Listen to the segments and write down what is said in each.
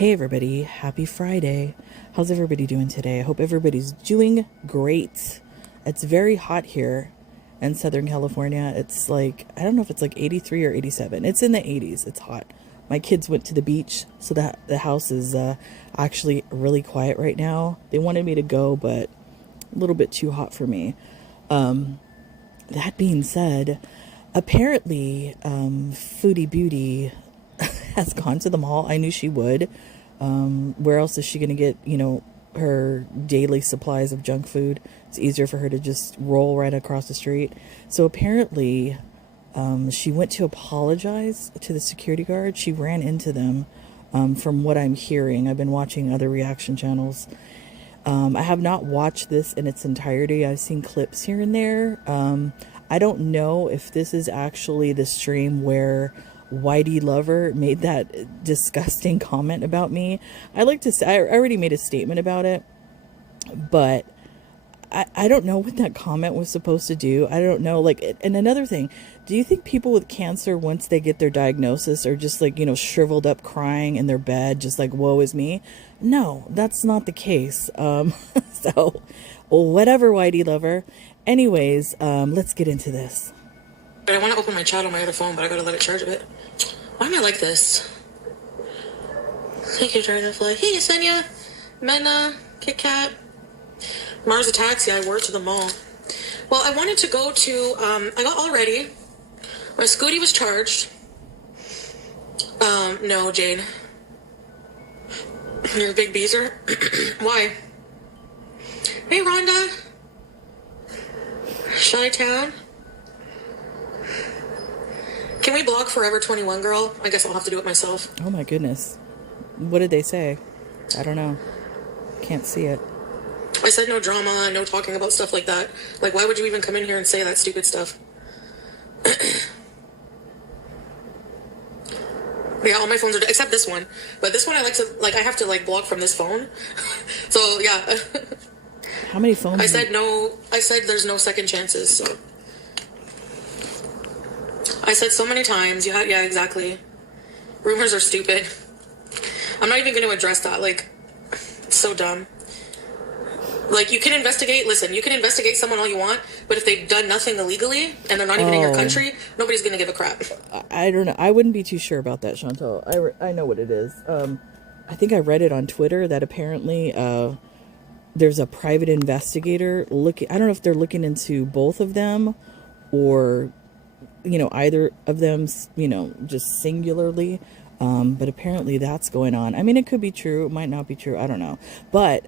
Hey everybody, happy Friday. How's everybody doing today? I hope everybody's doing great. It's very hot here in Southern California. It's like, I don't know if it's like 83 or 87. It's in the 80s. It's hot. My kids went to the beach, so that the house is actually really quiet right now. They wanted me to go, but a little bit too hot for me. That being said, apparently Foodie Beauty has gone to the mall. I knew she would. Where else is she going to get, her daily supplies of junk food? It's easier for her to just roll right across the street. So apparently, she went to apologize to the security guard. She ran into them, from what I'm hearing. I've been watching other reaction channels. I have not watched this in its entirety. I've seen clips here and there. I don't know if this is actually the stream where Whitey Lover made that disgusting comment about me. I like to say, I already made a statement about it, but I don't know what that comment was supposed to do. I don't know. And another thing, do you think people with cancer, once they get their diagnosis, are just shriveled up crying in their bed, just like, woe is me? No, that's not the case. So whatever, Whitey Lover. Anyways, let's get into this. But I want to open my chat on my other phone, but I gotta let it charge a bit. Why am I like this? Thank you, Dragonfly. Hey, Yesenia, Mena, Kit Kat, Mars a Taxi. I wore to the mall. Well, I wanted to go to, I got all ready. My scooty was charged. No, Jade. You're a big beezer. Why? Hey, Rhonda. Chi-Town. Can we block Forever 21 girl? I guess I'll have to do it myself. Oh my goodness. What did they say? I don't know. Can't see it. I said no drama, no talking about stuff like that. Like, why would you even come in here and say that stupid stuff? Yeah, all my phones are, except this one. But this one I have to block from this phone. So, yeah. How many phones? I said there's no second chances, so. I said so many times, yeah, exactly. Rumors are stupid. I'm not even going to address that, it's so dumb. You can investigate someone all you want, but if they've done nothing illegally, and they're not even in your country, nobody's going to give a crap. I don't know. I wouldn't be too sure about that, Chantal. I know what it is. I think I read it on Twitter that apparently there's a private investigator looking. I don't know if they're looking into both of them or either of them, just singularly. But apparently that's going on. I mean, it could be true. It might not be true. I don't know. But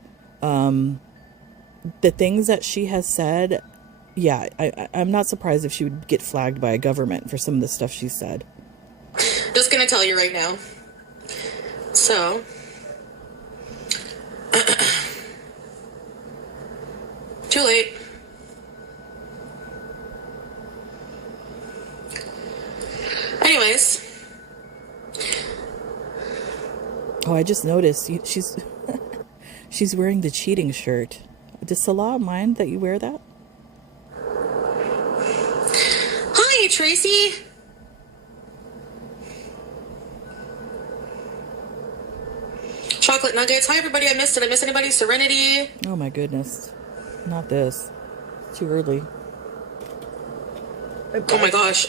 the things that she has said, yeah, I'm not surprised if she would get flagged by a government for some of the stuff she said. Just going to tell you right now. So, too late. Anyways. Oh, I just noticed she's she's wearing the cheating shirt. Does Salah mind that you wear that? Hi, Tracy. Chocolate nuggets. Hi, everybody. I missed it. I miss anybody? Serenity. Oh, my goodness. Not this. It's too early. Oh, my gosh.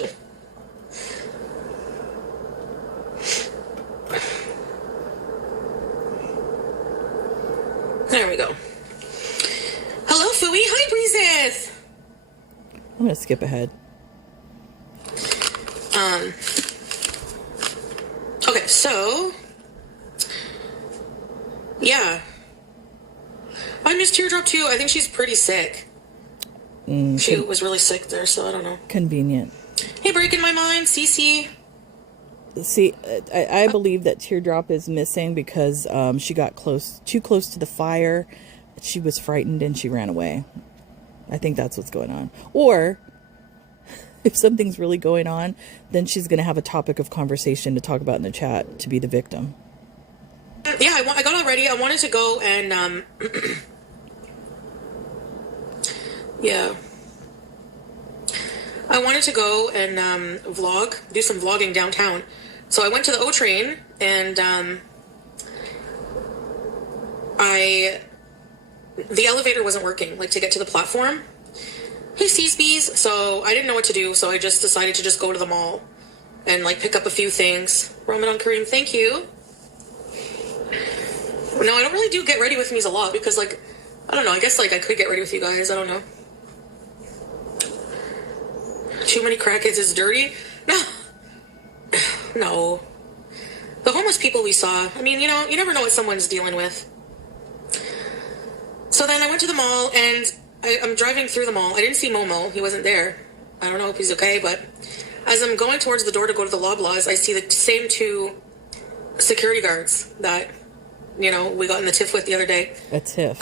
There we go. Hello, Fooey. Hi, Breezes. I'm going to skip ahead. Okay, so, yeah. I miss Teardrop, too. I think she's pretty sick. She was really sick there, so I don't know. Convenient. Hey, breaking my mind, Cece. See, I believe that Teardrop is missing because she got too close to the fire. She was frightened and she ran away. I think that's what's going on. Or if something's really going on, then she's going to have a topic of conversation to talk about in the chat to be the victim. Yeah, I got all ready. I wanted to go and, yeah. I wanted to go and do some vlogging downtown. So I went to the O train and the elevator wasn't working, like to get to the platform. He sees bees, so I didn't know what to do, so I just decided to just go to the mall and like pick up a few things. Ramadan Kareem, thank you. No, I don't really do get ready with me's a lot because like, I don't know, I guess like I could get ready with you guys, I don't know. Too many crackheads is dirty? No. No. The homeless people we saw, I mean, you know, you never know what someone's dealing with. So then I went to the mall, and I'm driving through the mall. I didn't see Momo. He wasn't there. I don't know if he's okay, but as I'm going towards the door to go to the Loblaws, I see the same two security guards that, you know, we got in the tiff with the other day. A tiff?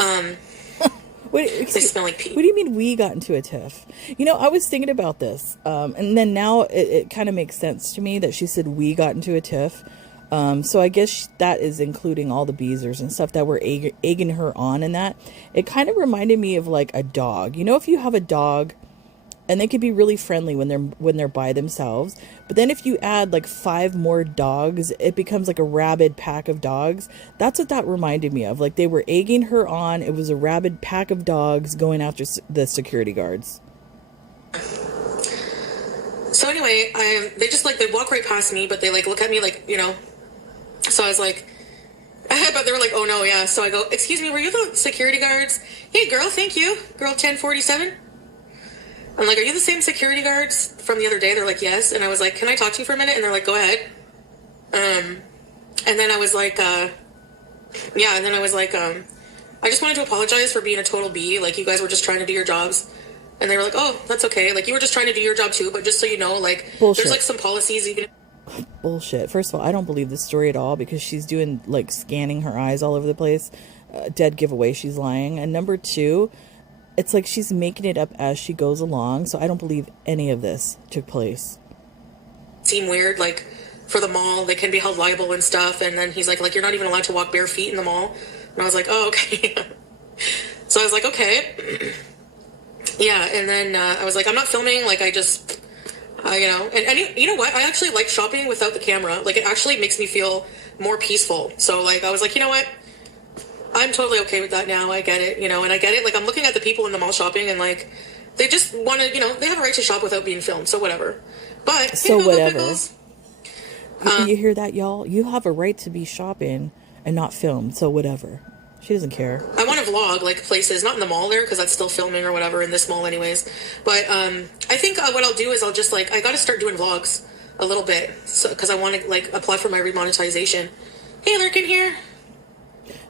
They smell like pee. What do you mean we got into a tiff? You know, I was thinking about this, and then now it kind of makes sense to me that she said we got into a tiff. So I guess that is including all the beezers and stuff that were egging her on, and that it kind of reminded me of like a dog. You know, if you have a dog, and they could be really friendly when they're by themselves, but then if you add like 5 more dogs, it becomes like a rabid pack of dogs. That's what that reminded me of. Like they were egging her on. It was a rabid pack of dogs going after the security guards. So anyway, they just like, they walk right past me, but they like look at me like, you know. So I was like, but they were like, oh no, yeah. So I go, excuse me, were you the security guards? Hey girl, thank you. Girl 1047. I'm like, are you the same security guards from the other day? They're like, yes. And I was like, can I talk to you for a minute? And they're like, go ahead. And then I was like, I just wanted to apologize for being a total B. Like you guys were just trying to do your jobs. And they were like, oh, that's okay. Like you were just trying to do your job too. But just so you know, like Bullshit. There's like some policies even. Bullshit. First of all, I don't believe this story at all because she's doing like scanning her eyes all over the place. Dead giveaway, she's lying. And number 2, it's like she's making it up as she goes along. So I don't believe any of this took place. Seem weird, like for the mall, they can be held liable and stuff. And then he's like you're not even allowed to walk bare feet in the mall. And I was like, oh, okay. So I was like, okay. Yeah. And then I was like, I'm not filming. Like I just. You know, and you know what? I actually like shopping without the camera. Like, it actually makes me feel more peaceful. So, like, I was like, you know what? I'm totally okay with that now. I get it, you know, and I get it. Like, I'm looking at the people in the mall shopping, and, like, they just want to, you know, they have a right to shop without being filmed. So, whatever. But, so whatever. Pickles, you hear that, y'all? You have a right to be shopping and not filmed. So, whatever. She doesn't care. I want to vlog, like, places, not in the mall there, because that's still filming or whatever in this mall anyways. But I think what I'll do is I'll just, like, I got to start doing vlogs a little bit, so because I want to, like, apply for my remonetization. Hey, Lurkin here.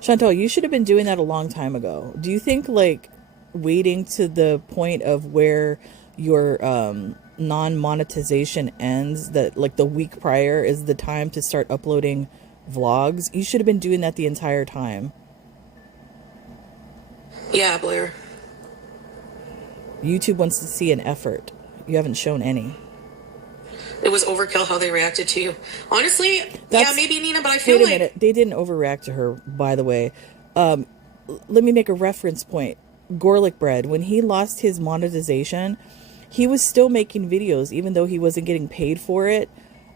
Chantal, you should have been doing that a long time ago. Do you think, like, waiting to the point of where your non-monetization ends, that, like, the week prior is the time to start uploading vlogs? You should have been doing that the entire time. Yeah, Blair. YouTube wants to see an effort. You haven't shown any. It was overkill how they reacted to you. Honestly, yeah, maybe Nina, but I feel like... Wait a minute. They didn't overreact to her, by the way. Let me make a reference point. Garlic Bread, when he lost his monetization, he was still making videos, even though he wasn't getting paid for it.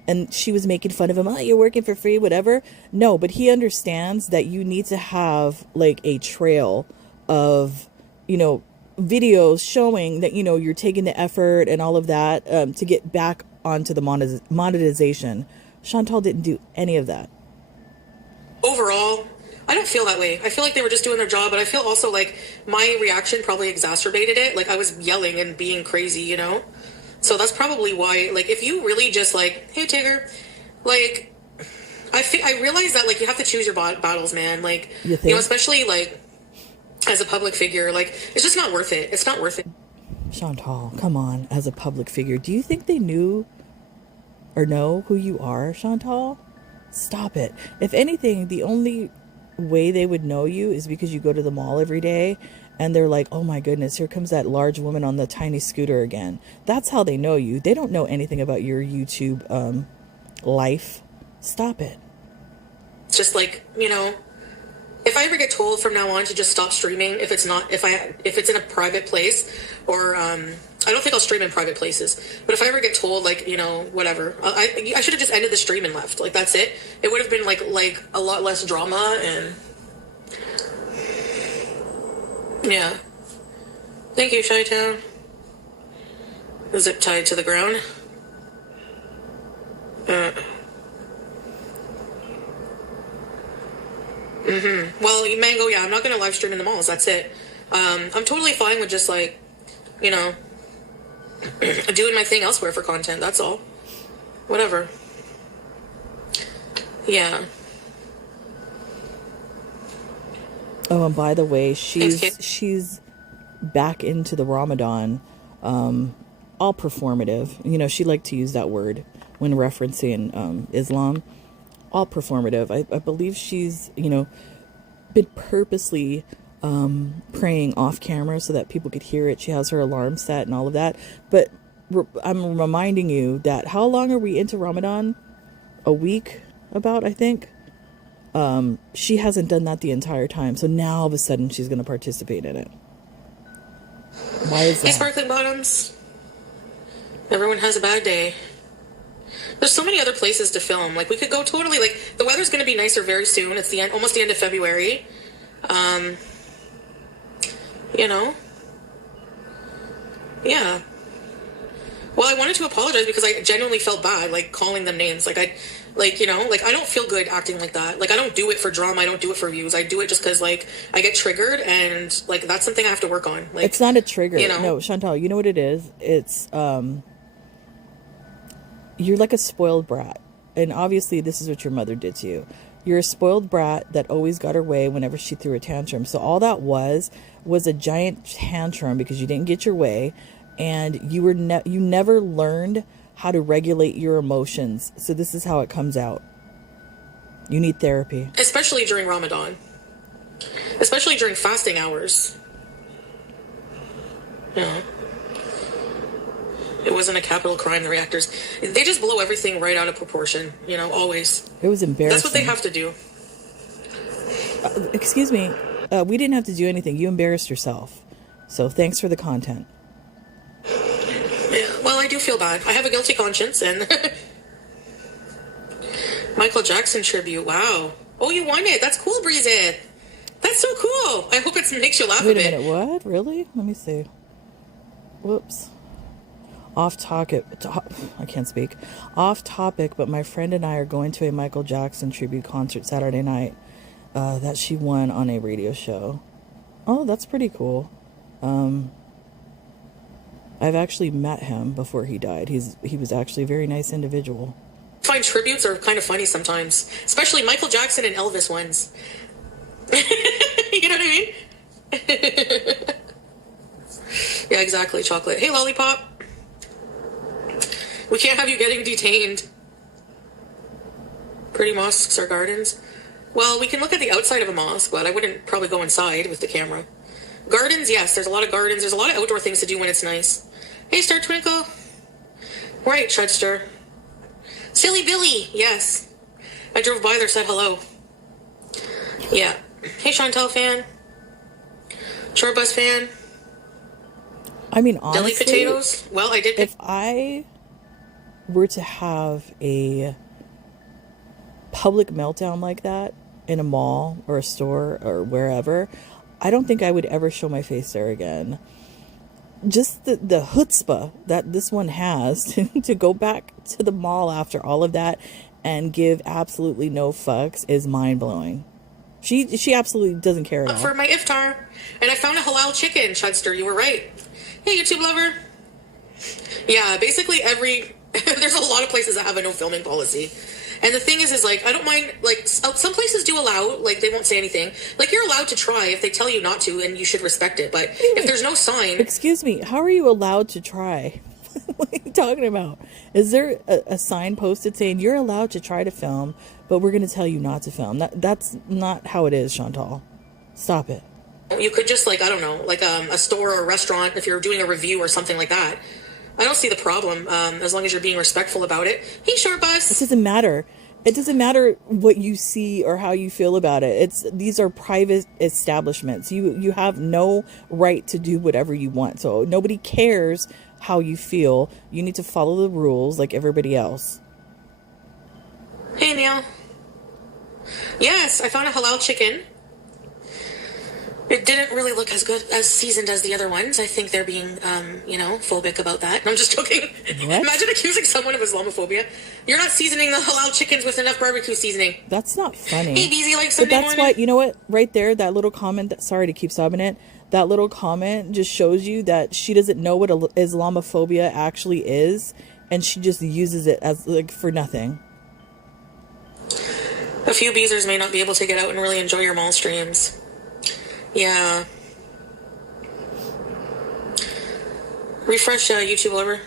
And she was making fun of him. Oh, you're working for free, whatever. No, but he understands that you need to have, like, a trail of, you know, videos showing that, you know, you're taking the effort and all of that to get back onto the monetization. Chantal didn't do any of that. Overall, I don't feel that way. I feel like they were just doing their job, but I feel also like my reaction probably exacerbated it. Like I was yelling and being crazy, you know? So that's probably why, like, if you really just like, hey, Tigger, like, I realize that, like, you have to choose your battles, man. Like, you know, especially, like, as a public figure, like, it's just not worth it. It's not worth it. Chantal, come on, as a public figure. Do you think they knew or know who you are, Chantal? Stop it. If anything, the only way they would know you is because you go to the mall every day and they're like, oh my goodness, here comes that large woman on the tiny scooter again. That's how they know you. They don't know anything about your YouTube life. Stop it. It's just like, you know, if I ever get told from now on to just stop streaming, if it's in a private place, or I don't think I'll stream in private places, but if I ever get told, like, you know, whatever, I should have just ended the stream and left. Like, that's it. It would have been like a lot less drama, and Yeah. Thank you, Chi-Town. Zip tied to the ground. Well, Mango, yeah, I'm not going to live stream in the malls. That's it. I'm totally fine with just, like, you know, doing my thing elsewhere for content. That's all. Whatever. Yeah. Oh, and by the way, Thanks, kid. she's back into the Ramadan, all performative. You know, she liked to use that word when referencing Islam. All performative. I believe she's, you know, been purposely praying off camera so that people could hear it. She has her alarm set and all of that. But I'm reminding you that how long are we into Ramadan? A week, about, I think. She hasn't done that the entire time. So now all of a sudden she's going to participate in it. Why is that? Hey, Sparkling Bottoms. Everyone has a bad day. There's so many other places to film. Like, we could go totally, like, the weather's going to be nicer very soon. It's the end, almost the end of February. You know? Yeah. Well, I wanted to apologize because I genuinely felt bad, like, calling them names. Like, you know, like, I don't feel good acting like that. Like, I don't do it for drama. I don't do it for views. I do it just because, like, I get triggered and, like, that's something I have to work on. Like, it's not a trigger. You know? No, Chantal, you know what it is? It's, you're like a spoiled brat. And obviously this is what your mother did to you. You're a spoiled brat that always got her way whenever she threw a tantrum. So all that was a giant tantrum because you didn't get your way, and you never learned how to regulate your emotions. So this is how it comes out. You need therapy. Especially during Ramadan. Especially during fasting hours. Yeah. It wasn't a capital crime, the reactors. They just blow everything right out of proportion, you know, always. It was embarrassing. That's what they have to do. Excuse me. We didn't have to do anything. You embarrassed yourself. So thanks for the content. Yeah, well, I do feel bad. I have a guilty conscience, and... Michael Jackson tribute, wow. Oh, you won it. That's cool, Breezy. That's so cool. I hope it makes you laugh a bit. Wait a minute, what? Really? Let me see. Whoops. Off topic. I can't speak. Off topic, but my friend and I are going to a Michael Jackson tribute concert Saturday night that she won on a radio show. Oh, that's pretty cool. I've actually met him before he died. He was actually a very nice individual. I find tributes are kind of funny sometimes, especially Michael Jackson and Elvis ones. You know what I mean? Yeah, exactly, chocolate. Hey, Lollipop. We can't have you getting detained. Pretty mosques are gardens. Well, we can look at the outside of a mosque, but I wouldn't probably go inside with the camera. Gardens, yes, there's a lot of gardens. There's a lot of outdoor things to do when it's nice. Hey, Star Twinkle. Right, Chudster. Silly Billy, yes. I drove by there, said hello. Yeah. Hey, Chantel fan. Short Bus fan. I mean, honestly, Deli potatoes. Well, I did. If I were to have a public meltdown like that in a mall or a store or wherever, I don't think I would ever show my face there again. Just the chutzpah that this one has to go back to the mall after all of that and give absolutely no fucks is mind-blowing. She absolutely doesn't care at all. For my iftar, and I found a halal chicken, Chudster. You were right. Hey, YouTube lover. Yeah, basically there's a lot of places that have a no filming policy. And the thing is like, I don't mind, like, some places do allow, like, they won't say anything. Like, you're allowed to try if they tell you not to, and you should respect it. But if there's no sign... Excuse me, how are you allowed to try? What are you talking about? Is there a sign posted saying you're allowed to try to film, but we're going to tell you not to film? That's not how it is, Chantal. Stop it. You could just, like, I don't know, like a store or a restaurant, if you're doing a review or something like that. I don't see the problem, as long as you're being respectful about it. Hey, Short Bus. It doesn't matter. It doesn't matter what you see or how you feel about it. These are private establishments. You have no right to do whatever you want. So nobody cares how you feel. You need to follow the rules like everybody else. Hey, Neil. Yes, I found a halal chicken. It didn't really look as good as seasoned as the other ones. I think they're being, phobic about that. No, I'm just joking. What? Imagine accusing someone of Islamophobia. You're not seasoning the halal chickens with enough barbecue seasoning. That's not funny. Hey, Beezy, like But Sunday that's morning. why, you know what? Right there, that little comment, sorry to keep sobbing it, that little comment just shows you that she doesn't know what Islamophobia actually is, and she just uses it as, like, for nothing. A few beezers may not be able to get out and really enjoy your mall streams. Yeah. Refresh YouTube over.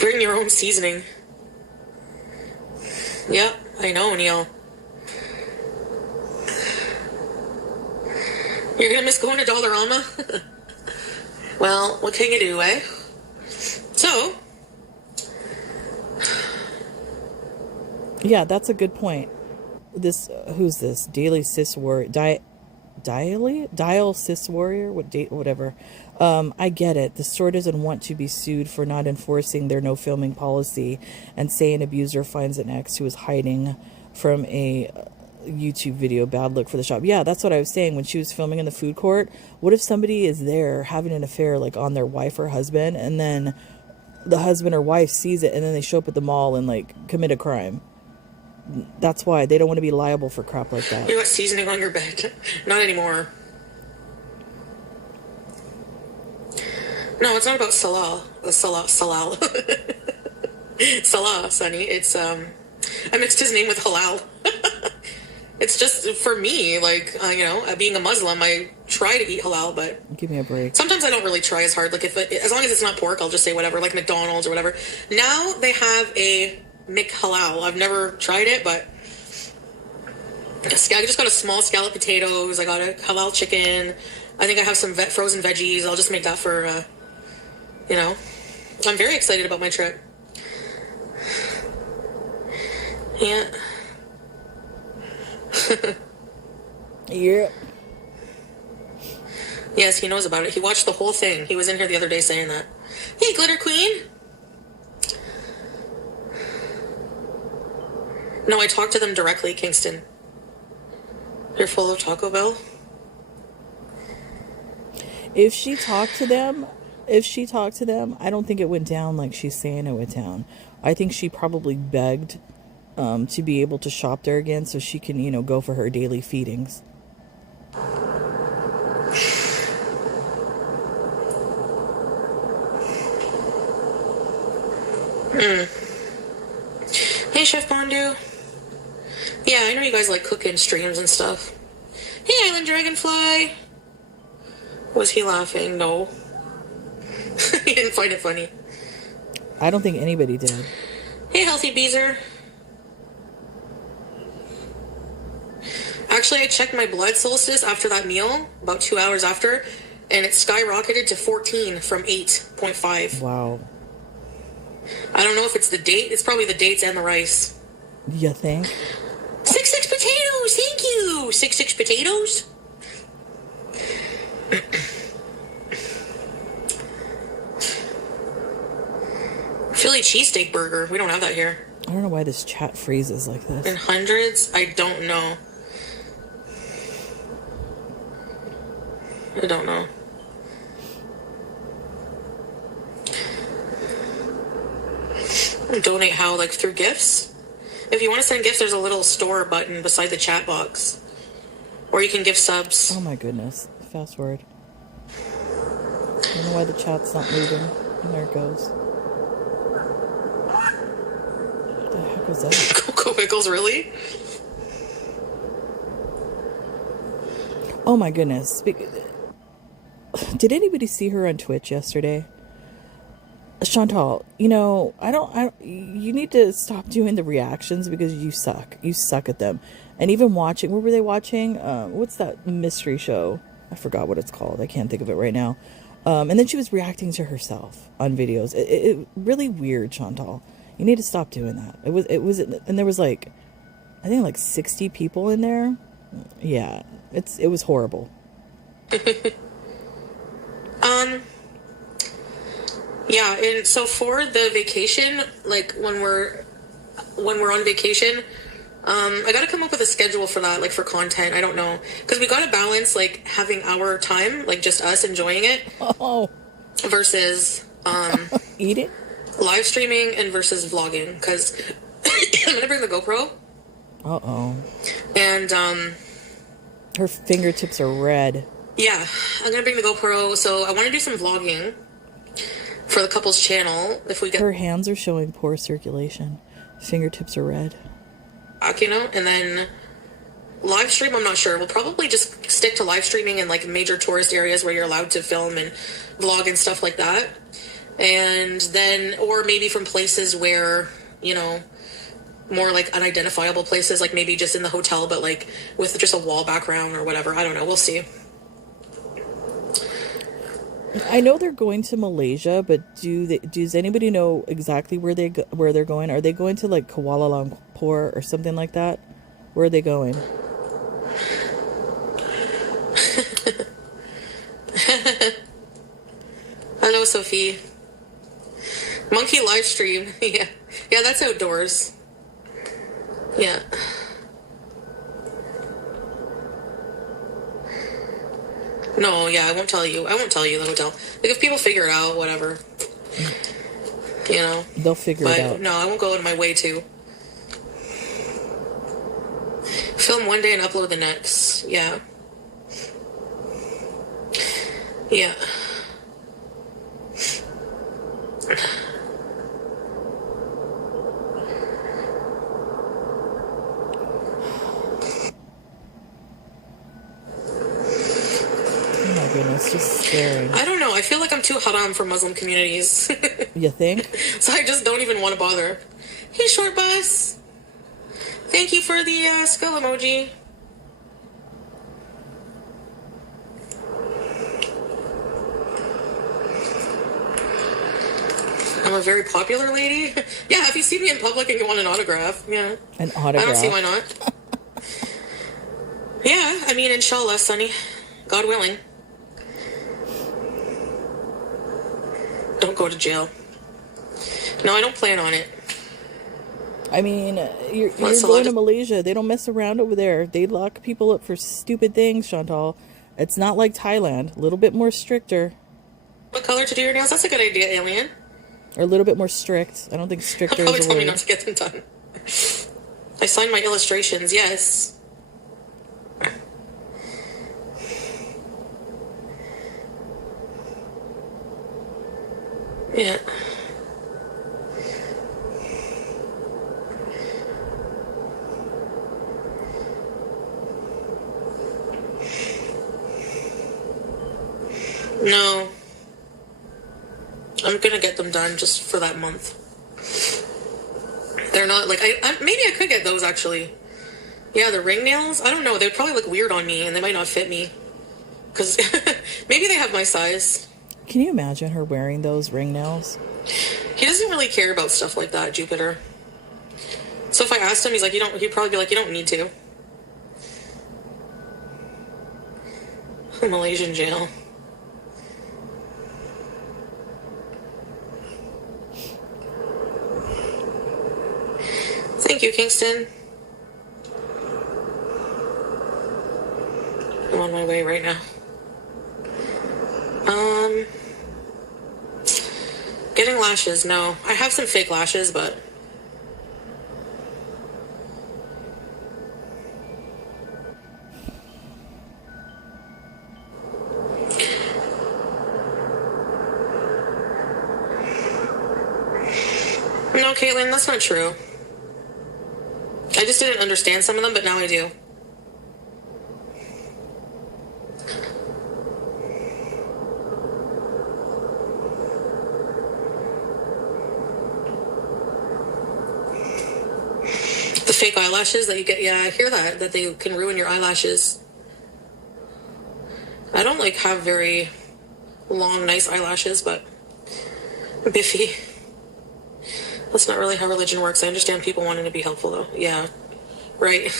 Bring your own seasoning. Yep, I know, Neil. You're gonna miss going to Dollarama? Well, what can you do, eh? So. Yeah, that's a good point. This, who's this? Daily Cis Warrior, Dial Cis Warrior, whatever. I get it. The store doesn't want to be sued for not enforcing their no filming policy, and say an abuser finds an ex who is hiding from a YouTube video. Bad look for the shop. Yeah, that's what I was saying when she was filming in the food court. What if somebody is there having an affair, like, on their wife or husband, and then the husband or wife sees it, and then they show up at the mall and, like, commit a crime? That's why they don't want to be liable for crap like that. You got seasoning on your bed. Not anymore. No, it's not about Salal. Salal. Salah, Sonny. It's, I mixed his name with halal. It's just, for me, like, being a Muslim, I try to eat halal, but... Give me a break. Sometimes I don't really try as hard. Like, as long as it's not pork, I'll just say whatever, like McDonald's or whatever. Now they have a McHalal. I've never tried it, but I just got a small scallop potatoes. I got a halal chicken. I think I have some frozen veggies. I'll just make that for, I'm very excited about my trip. Yeah. Yeah. Yes, he knows about it. He watched the whole thing. He was in here the other day saying that. Hey, Glitter Queen. No, I talked to them directly, Kingston. You're full of Taco Bell? If she talked to them, I don't think it went down like she's saying it went down. I think she probably begged to be able to shop there again so she can, go for her daily feedings. Hey, Chef Bondu. Yeah, I know you guys like cooking streams and stuff. Hey, Island Dragonfly. Was he laughing? No. He didn't find it funny. I don't think anybody did. Hey, Healthy Beezer. Actually, I checked my blood solstice after that meal, about 2 hours after, and it skyrocketed to 14 from 8.5. Wow. I don't know if it's the date. It's probably the dates and the rice. You think? 6 potatoes, thank you. 6 potatoes. Philly cheesesteak burger. We don't have that here. I don't know why this chat freezes like this. In hundreds? I don't know. I don't know. Donate how? Like through gifts? If you want to send gifts, there's a little store button beside the chat box. Or you can give subs. Oh my goodness. Fast forward. I don't know why the chat's not moving. And there it goes. What the heck was that? Cocoa Pickles, really? Oh my goodness. Did anybody see her on Twitch yesterday? Chantal, you need to stop doing the reactions because you suck. You suck at them. And even watching, what were they watching? What's that mystery show? I forgot what it's called. I can't think of it right now. And then she was reacting to herself on videos. It really weird, Chantal. You need to stop doing that. It was, and there was I think 60 people in there. Yeah, it was horrible. Yeah, and so for the vacation, like when we're on vacation, I gotta come up with a schedule for that, like for content. I don't know. Because we gotta balance like having our time, like just us enjoying it, Oh, versus eat it? live streaming and versus vlogging. Because I'm gonna bring the GoPro. Uh-oh. And Her fingertips are red. yeah, I'm gonna bring the GoPro. So I want to do some vlogging for the couple's channel. If we get Her hands are showing poor circulation. Fingertips are red. back, you know, and then live stream, I'm not sure. We'll probably just stick to live streaming in like major tourist areas where you're allowed to film and vlog and stuff like that. And then, or maybe from places where, you know, more like unidentifiable places, like maybe just in the hotel, but like with just a wall background or whatever. I don't know. We'll see. I know they're going to Malaysia, but does anybody know exactly where they're going? Are they going to like Kuala Lumpur or something like that? Where are they going? Hello, Sophie. Monkey live stream. Yeah. Yeah, that's outdoors. Yeah. No, yeah, I won't tell you. I won't tell you the hotel. Like, if people figure it out, whatever. You know? They'll figure it out. No, I won't go out of my way to. Film one day and upload the next. Yeah. Yeah. Oh my goodness, just staring. I don't know. I feel like I'm too haram for Muslim communities. You think? So I just don't even want to bother. Hey, short bus. Thank you for the skull emoji. I'm a very popular lady. Yeah, if you see me in public and you want an autograph, yeah. An autograph? I don't see why not. Yeah, I mean, inshallah, Sonny. God willing. Don't go to jail. No, I don't plan on it. I mean, you're What's the going to logis- Malaysia. They don't mess around over there. They lock people up for stupid things, Chantal. It's not like Thailand. A little bit more stricter. What color to do your nails? That's a good idea, alien. Or a little bit more strict. I don't think stricter Probably is a told me word. not to get them done. I signed my illustrations, yes. Yeah. No. I'm gonna get them done just for that month. They're not like maybe I could get those actually. Yeah, the ring nails. I don't know. They'd probably look weird on me, and they might not fit me. Cause maybe they have my size. Can you imagine her wearing those ring nails? He doesn't really care about stuff like that, Jupiter. So if I asked him, he's like, you don't. He'd probably be like, you don't need to. Malaysian jail. Thank you, Kingston. I'm on my way right now. Getting lashes, no. I have some fake lashes, but... No, Caitlin, that's not true. I just didn't understand some of them, but now I do. The fake eyelashes that you get, yeah, I hear that they can ruin your eyelashes. I don't like have very long, nice eyelashes, but biffy. That's not really how religion works. I understand people wanting to be helpful, though. Yeah, right.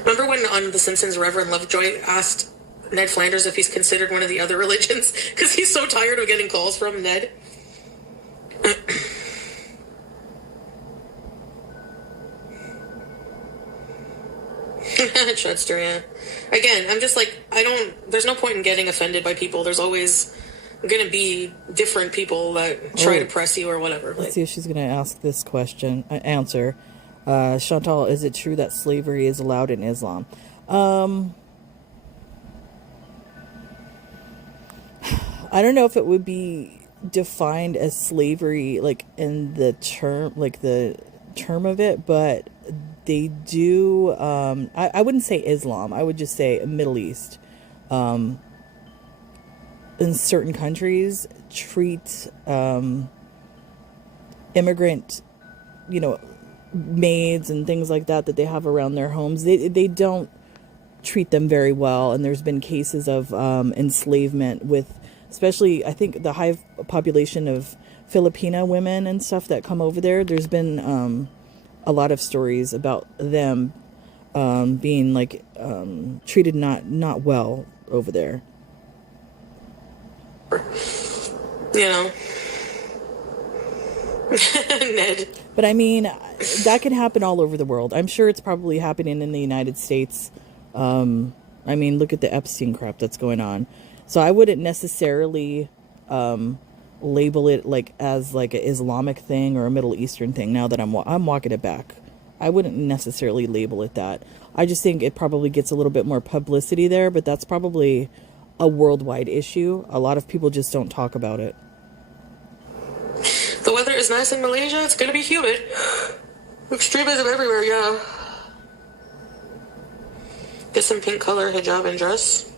Remember when on The Simpsons, Reverend Lovejoy asked Ned Flanders if he's considered one of the other religions? Because he's so tired of getting calls from Ned. Chester, yeah. Again, I'm just like, there's no point in getting offended by people. There's always going to be different people that try to press you or whatever. Let's see if she's going to ask this question. Answer. Chantal, is it true that slavery is allowed in Islam? I don't know if it would be defined as slavery, like in the term of it, but they do. I wouldn't say Islam. I would just say Middle East. In certain countries, treat immigrant, maids and things like that they have around their homes. They don't treat them very well, and there's been cases of enslavement with, especially I think the high population of Filipina women and stuff that come over there. There's been a lot of stories about them being treated not well over there. Ned. But I mean, that can happen all over the world. I'm sure it's probably happening in the United States. I mean, look at the Epstein crap that's going on. So I wouldn't necessarily label it as an Islamic thing or a Middle Eastern thing. Now that I'm walking it back, I wouldn't necessarily label it that. I just think it probably gets a little bit more publicity there, but that's probably a worldwide issue. A lot of people just don't talk about it. The weather is nice in Malaysia. It's going to be humid. Extremism everywhere, yeah. Get some pink color hijab and dress.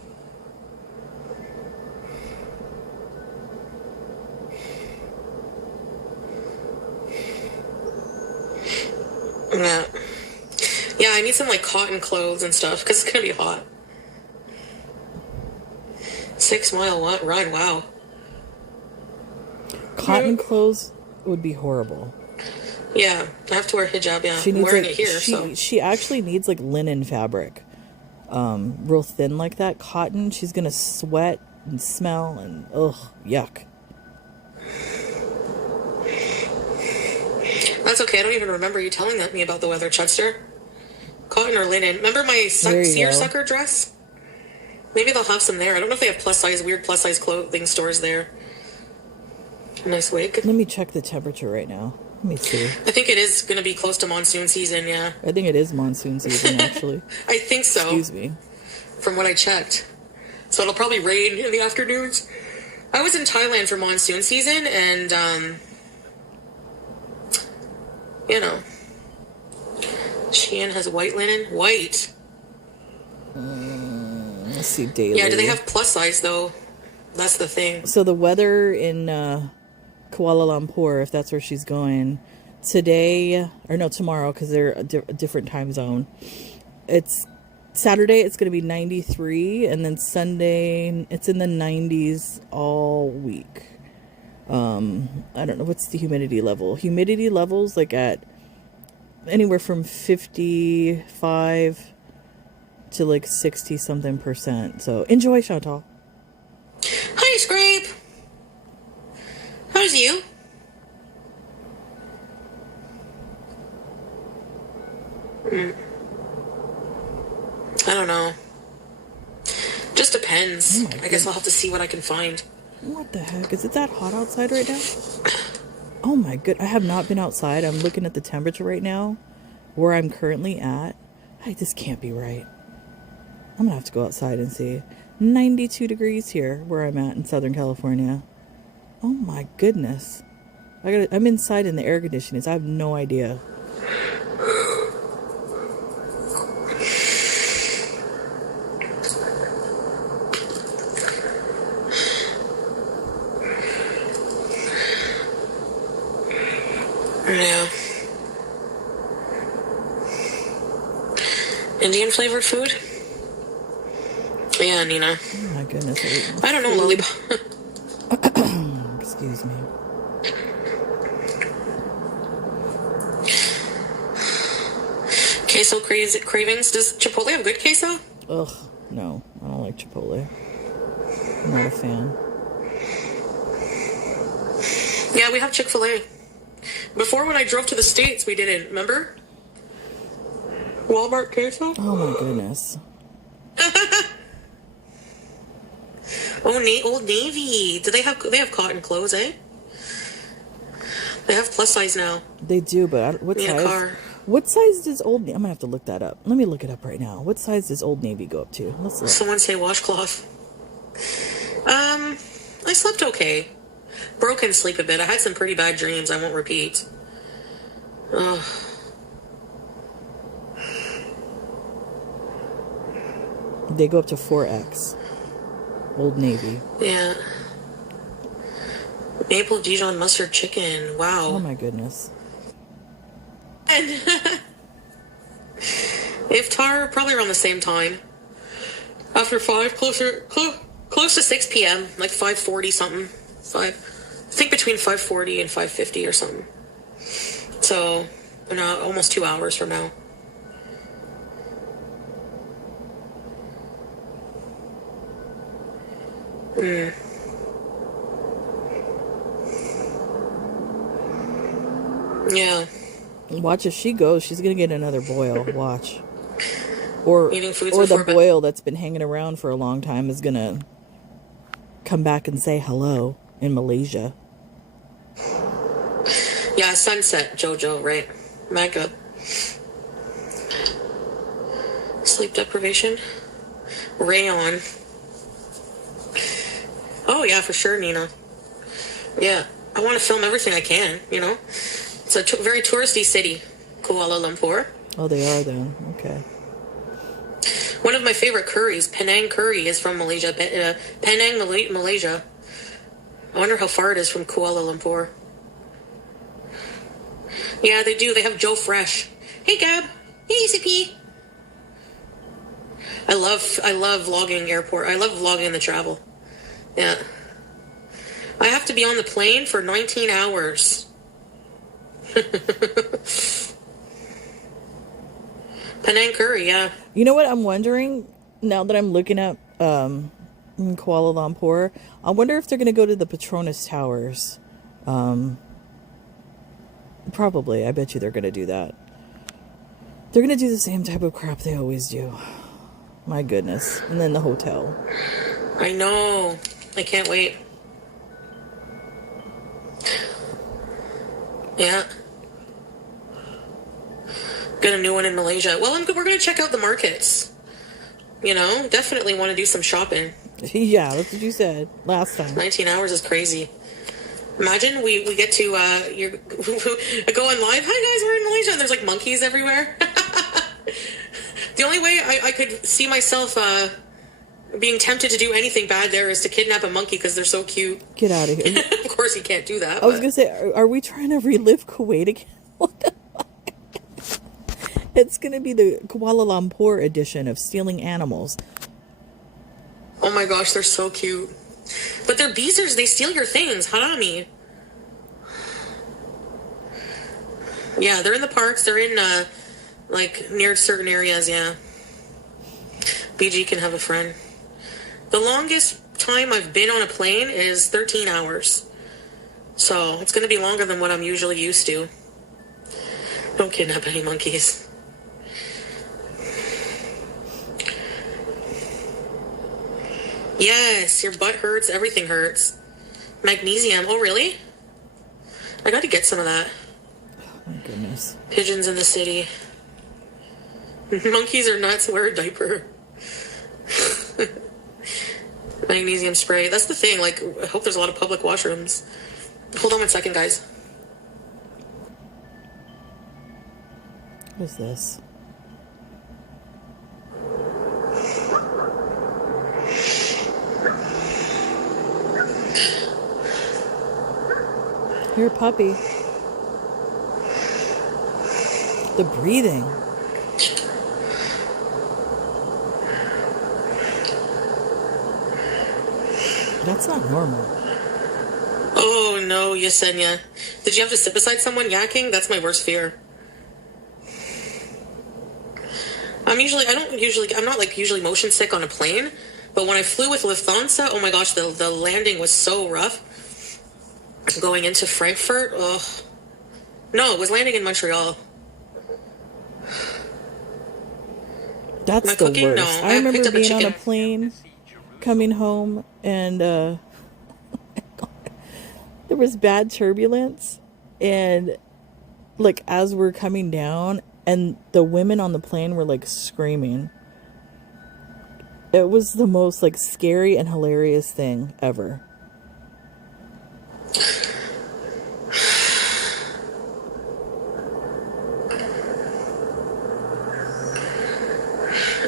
Yeah, I need some cotton clothes and stuff because it's going to be hot. 6 mile ride, wow. Cotton clothes would be horrible. Yeah, I have to wear hijab, yeah. I'm wearing it here, She actually needs linen fabric. Real thin like that. Cotton, she's gonna sweat and smell and yuck. That's okay, I don't even remember you telling me about the weather, Chester. Cotton or linen. Remember my seersucker dress? Maybe they'll have some there. I don't know if they have weird plus size clothing stores there. Nice wig. Let me check the temperature right now. Let me see. I think it is going to be close to monsoon season, yeah. I think it is monsoon season, actually. I think so. Excuse me. From what I checked. So it'll probably rain in the afternoons. I was in Thailand for monsoon season, and, Shein has white linen. White. Let's see, daily. Yeah, do they have plus size, though? That's the thing. So the weather in Kuala Lumpur, if that's where she's going, tomorrow, because they're a different time zone. It's Saturday, it's going to be 93, and then Sunday, it's in the 90s all week. I don't know, what's the humidity level? Humidity levels, at anywhere from 55 to 60-something percent. So enjoy, Chantal. Hi, Scrape. How's you? I don't know. Just depends. I guess I'll have to see what I can find. What the heck? Is it that hot outside right now? Oh my good. I have not been outside. I'm looking at the temperature right now where I'm currently at. This can't be right. I'm going to have to go outside and see. 92 degrees here where I'm at in Southern California. Oh my goodness. I'm inside in the air conditioning, so I have no idea. Yeah. Indian flavored food? Yeah, Nina. Oh my goodness. I don't know, Lollipop. Excuse me. Queso cravings. Does Chipotle have good queso? Ugh, no. I don't like Chipotle. I'm not a fan. Yeah, we have Chick-fil-A. Before, when I drove to the States, we didn't, remember? Walmart queso? Oh my goodness. Oh, Old Navy. Do they have cotton clothes, eh? They have plus size now. They do, but what Need size? a car. What size does Old Navy? I'm gonna have to look that up. Let me look it up right now. What size does Old Navy go up to? Let's look. Someone say washcloth. I slept okay. Broken sleep a bit. I had some pretty bad dreams I won't repeat. Ugh. They go up to 4X. Old Navy. Yeah. Maple Dijon mustard chicken. Wow. Oh my goodness. And Iftar, probably around the same time. After 5, close to 6 p.m., like 5:40 something. I think between 5:40 and 5:50 or something. So, almost 2 hours from now. Yeah. Watch, if she goes, she's gonna get another boil. Watch. Or Eating foods the before bed. boil that's been hanging around for a long time is gonna come back and say hello in Malaysia. Yeah, sunset, Jojo, right? Mega. Sleep deprivation. Rayon. Oh, yeah, for sure, Nina. Yeah, I want to film everything I can, you know? It's a very touristy city, Kuala Lumpur. Oh, they are then. Okay. One of my favorite curries, Penang curry, is from Malaysia. Penang, Malaysia. I wonder how far it is from Kuala Lumpur. Yeah, they do. They have Joe Fresh. Hey, Gab. Hey, CP. I love vlogging airport. I love vlogging the travel. Yeah. I have to be on the plane for 19 hours. Penang curry, yeah. You know what I'm wondering now that I'm looking at in Kuala Lumpur? I wonder if they're going to go to the Petronas Towers. Probably. I bet you they're going to do that. They're going to do the same type of crap they always do. My goodness. And then the hotel. I know. I can't wait. Yeah. Got a new one in Malaysia. Well, we're going to check out the markets. You know, definitely want to do some shopping. Yeah, that's what you said last time. 19 hours is crazy. Imagine we get to, you're going live. Hi guys, we're in Malaysia. And there's like monkeys everywhere. The only way I could see myself being tempted to do anything bad there is to kidnap a monkey because they're so cute. Get out of here. Of course you can't do that. I was going to say, are we trying to relive Kuwait again? What the fuck? It's going to be the Kuala Lumpur edition of stealing animals. Oh my gosh, they're so cute. But they're beezers, they steal your things. Harami. Yeah, they're in the parks. They're in, like, near certain areas, yeah. BG can have a friend. The longest time I've been on a plane is 13 hours. So, it's going to be longer than what I'm usually used to. Don't kidnap any monkeys. Yes, your butt hurts, everything hurts. Magnesium. Oh, really? I gotta get some of that. Oh, my goodness. Pigeons in the city. Monkeys are nuts, wear a diaper. Magnesium spray. That's the thing, like, I hope there's a lot of public washrooms. Hold on 1 second, guys. What is this? You're a puppy. The breathing. That's not normal. Oh, no, Yesenia. Did you have to sit beside someone yakking? That's my worst fear. I'm not like usually motion sick on a plane, but when I flew with Lufthansa, oh my gosh, the landing was so rough. Going into Frankfurt, ugh. No, it was landing in Montreal. That's My the cooking? No. worst. I I picked remember up a being on a chicken. plane, coming home, and there was bad turbulence, and like as we're coming down, and the women on the plane were like screaming. It was the most like scary and hilarious thing ever.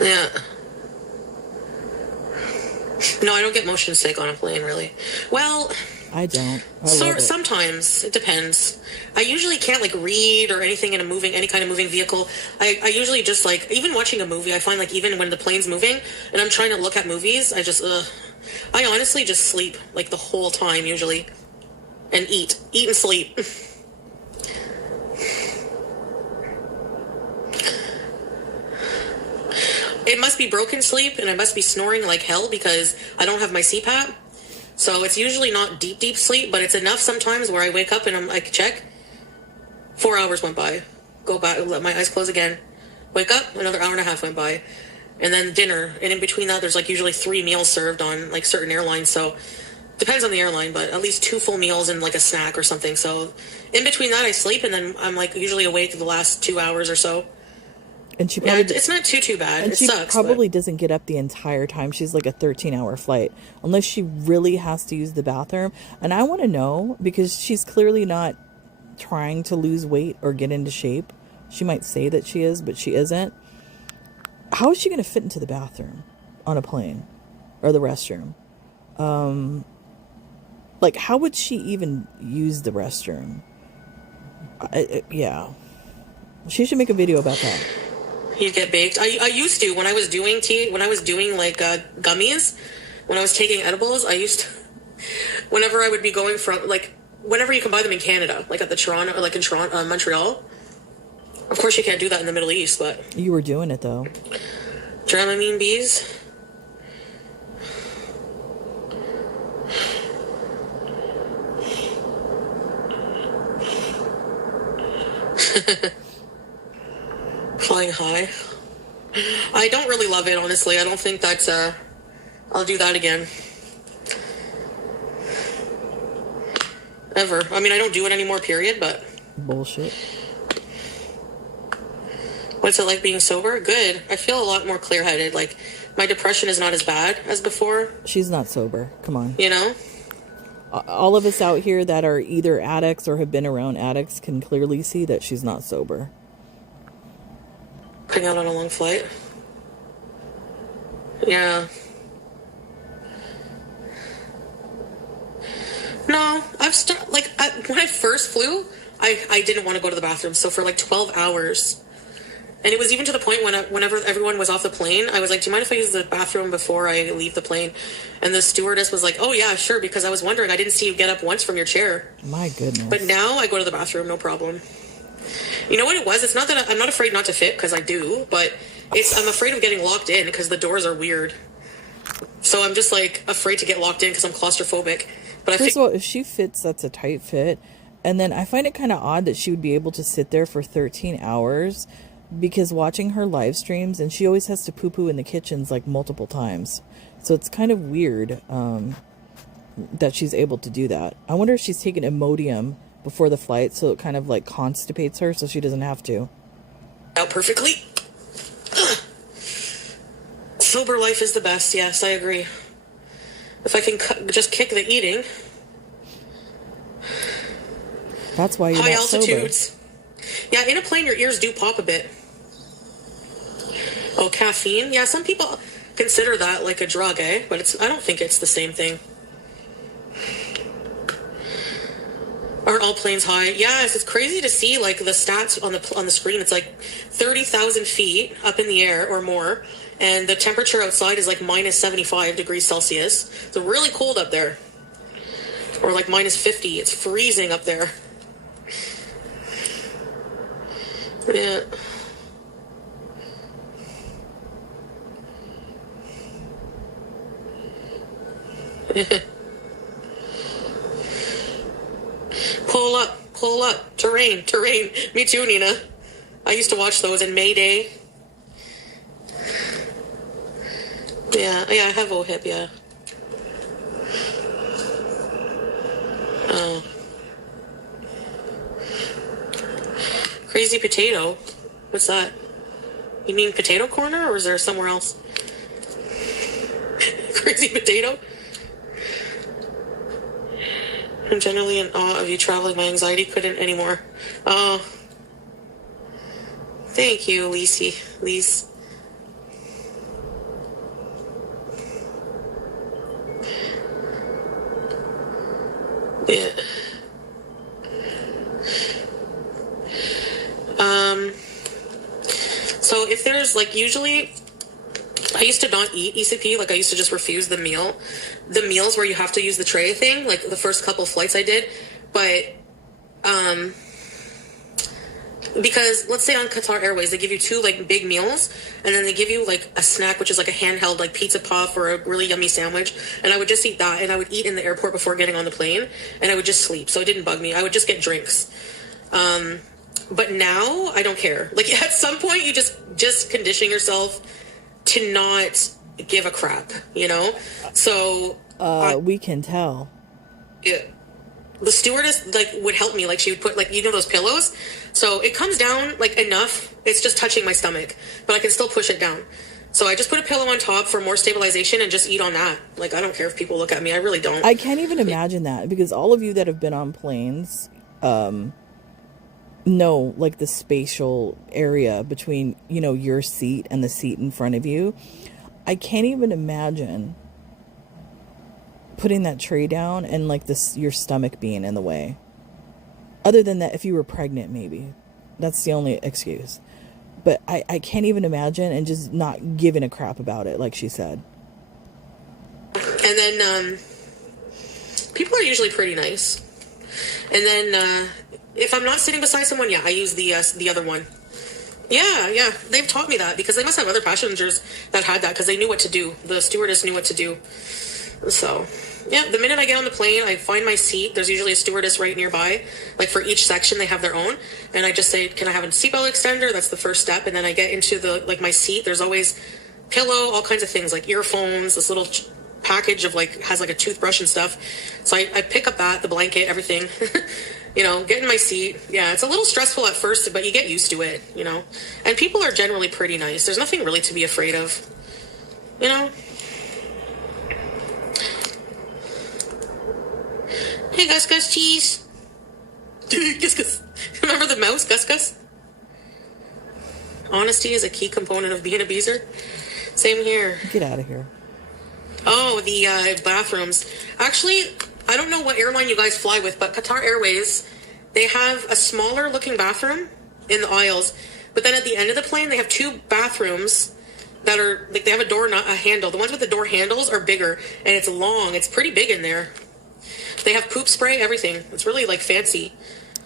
Yeah. No, I don't get motion sick on a plane, really. Well, I don't. I so love it. sometimes it depends. I usually can't like read or anything in any kind of moving vehicle. I usually just like even watching a movie. I find like even when the plane's moving and I'm trying to look at movies, I honestly just sleep like the whole time usually, and eat and sleep. It must be broken sleep and I must be snoring like hell because I don't have my CPAP. So it's usually not deep sleep, but it's enough sometimes where I wake up and I check. 4 hours went by. Go back, let my eyes close again. Wake up, another hour and a half went by. And then dinner. And in between that, there's like usually 3 meals served on like certain airlines. So depends on the airline, but at least 2 full meals and like a snack or something. So in between that, I sleep and then I'm like usually awake the last 2 hours or so. And she Yeah, probably it's not too bad. and It she sucks. probably doesn't get up the entire time. She's like a 13-hour flight unless she really has to use the bathroom. And I want to know because she's clearly not trying to lose weight or get into shape. She might say that she is, but she isn't. How is she going to fit into the bathroom on a plane or the restroom? Like, how would she even use the restroom? Yeah. She should make a video about that. You'd get baked. I used to when I was doing like gummies, when I was taking edibles. I used to, whenever I would be going from like whenever you can buy them in Canada, like at the Toronto or like in Toronto, Montreal. Of course, you can't do that in the Middle East, but You were doing it though. Dramamine bees. Flying high. I don't really love it, honestly. I don't think that's I'll do that again. Ever. I mean, I don't do it anymore, period, but Bullshit. what's it like being sober? Good. I feel a lot more clear-headed. Like, my depression is not as bad as before, She's not sober. Come on. you know? All of us out here that are either addicts or have been around addicts can clearly see that she's not sober. Putting out on a long flight. Yeah. No, when I first flew, I didn't want to go to the bathroom. So for like 12 hours, and it was even to the point whenever everyone was off the plane, I was like, do you mind if I use the bathroom before I leave the plane? And the stewardess was like, oh yeah, sure, because I was wondering, I didn't see you get up once from your chair. My goodness. But now I go to the bathroom, no problem. You know what it was? It's not that I'm not afraid not to fit, because I do, but I'm afraid of getting locked in because the doors are weird. So I'm just like afraid to get locked in because I'm claustrophobic. But First of all, if she fits, that's a tight fit. And then I find it kind of odd that she would be able to sit there for 13 hours because watching her live streams, and she always has to poo-poo in the kitchens like multiple times. So it's kind of weird that she's able to do that. I wonder if she's taken Imodium before the flight so it kind of like constipates her so she doesn't have to. out perfectly. Sober life is the best. Yes, I agree. If I can just kick the eating. That's why you're High not altitudes. sober. Yeah, in a plane, your ears do pop a bit. Oh, caffeine? Yeah, some people consider that like a drug, eh? But I don't think it's the same thing. Aren't all planes high? Yes, it's crazy to see like the stats on the screen. It's like 30,000 feet up in the air or more, and the temperature outside is like minus 75 degrees Celsius. It's really cold up there, or like minus 50. It's freezing up there. Yeah. Pull up, terrain. Me too, Nina. I used to watch those in Mayday. Yeah, yeah, I have OHIP, yeah. Oh. Crazy potato? What's that? You mean potato corner, or is there somewhere else? Crazy potato? I'm generally in awe of you traveling. My anxiety couldn't anymore. Oh. Thank you, Lise. Yeah. So if there's like usually I used to not eat ECP, like I used to just refuse the meals where you have to use the tray thing, like the first couple flights I did. But because let's say on Qatar Airways they give you 2 like big meals and then they give you like a snack which is like a handheld like pizza puff or a really yummy sandwich, and I would just eat that, and I would eat in the airport before getting on the plane, and I would just sleep, so it didn't bug me. I would just get drinks. But now I don't care. Like at some point you just condition yourself to not give a crap, you know? So we can tell. Yeah. The stewardess like would help me, like she would put like, you know, those pillows, so it comes down like enough, it's just touching my stomach, but I can still push it down. So I just put a pillow on top for more stabilization and just eat on that. Like I don't care if people look at me, I really don't. I can't even imagine that, because all of you that have been on planes know like the spatial area between, you know, your seat and the seat in front of you. I can't even imagine putting that tray down and like this, your stomach being in the way. Other than that, if you were pregnant, maybe that's the only excuse. But I can't even imagine, and just not giving a crap about it, like she said. And then people are usually pretty nice. And then if I'm not sitting beside someone, yeah, I use the other one. Yeah, they've taught me that, because they must have other passengers that had that, because they knew what to do. The stewardess knew what to do. So, yeah, the minute I get on the plane, I find my seat. There's usually a stewardess right nearby. Like for each section, they have their own. And I just say, can I have a seatbelt extender? That's the first step. And then I get into the, like my seat. There's always pillow, all kinds of things, like earphones, this little package of like, has like a toothbrush and stuff. So I pick up that, the blanket, everything, you know, get in my seat. Yeah, it's a little stressful at first, but you get used to it, you know. And people are generally pretty nice. There's nothing really to be afraid of, you know. Hey, Gus cheese. Gus. Remember the mouse, Gus? Honesty is a key component of being a beezer. Same here. Get out of here. Oh, the bathrooms. Actually, I don't know what airline you guys fly with, but Qatar Airways, they have a smaller looking bathroom in the aisles. But then at the end of the plane, they have 2 bathrooms that are, like, they have a door, not a handle. The ones with the door handles are bigger, and it's long. It's pretty big in there. They have poop spray, everything. It's really, like, fancy.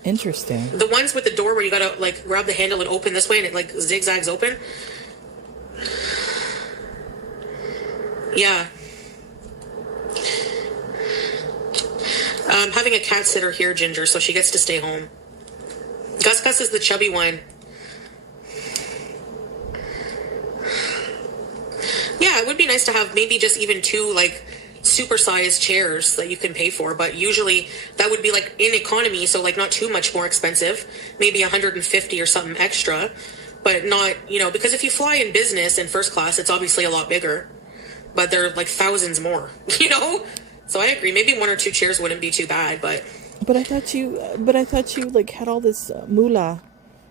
Interesting. The ones with the door where you gotta, like, grab the handle and open this way, and it, like, zigzags open. Yeah. Having a cat sitter here, Ginger, so she gets to stay home. Gus is the chubby one. Yeah, it would be nice to have maybe just even 2, like, supersized chairs that you can pay for, but usually that would be like in economy, so like not too much more expensive, maybe 150 or something extra, but not, you know, because if you fly in business and first class, it's obviously a lot bigger, but they're like thousands more, you know. So I agree, maybe 1 or 2 chairs wouldn't be too bad, but I thought you like had all this moolah,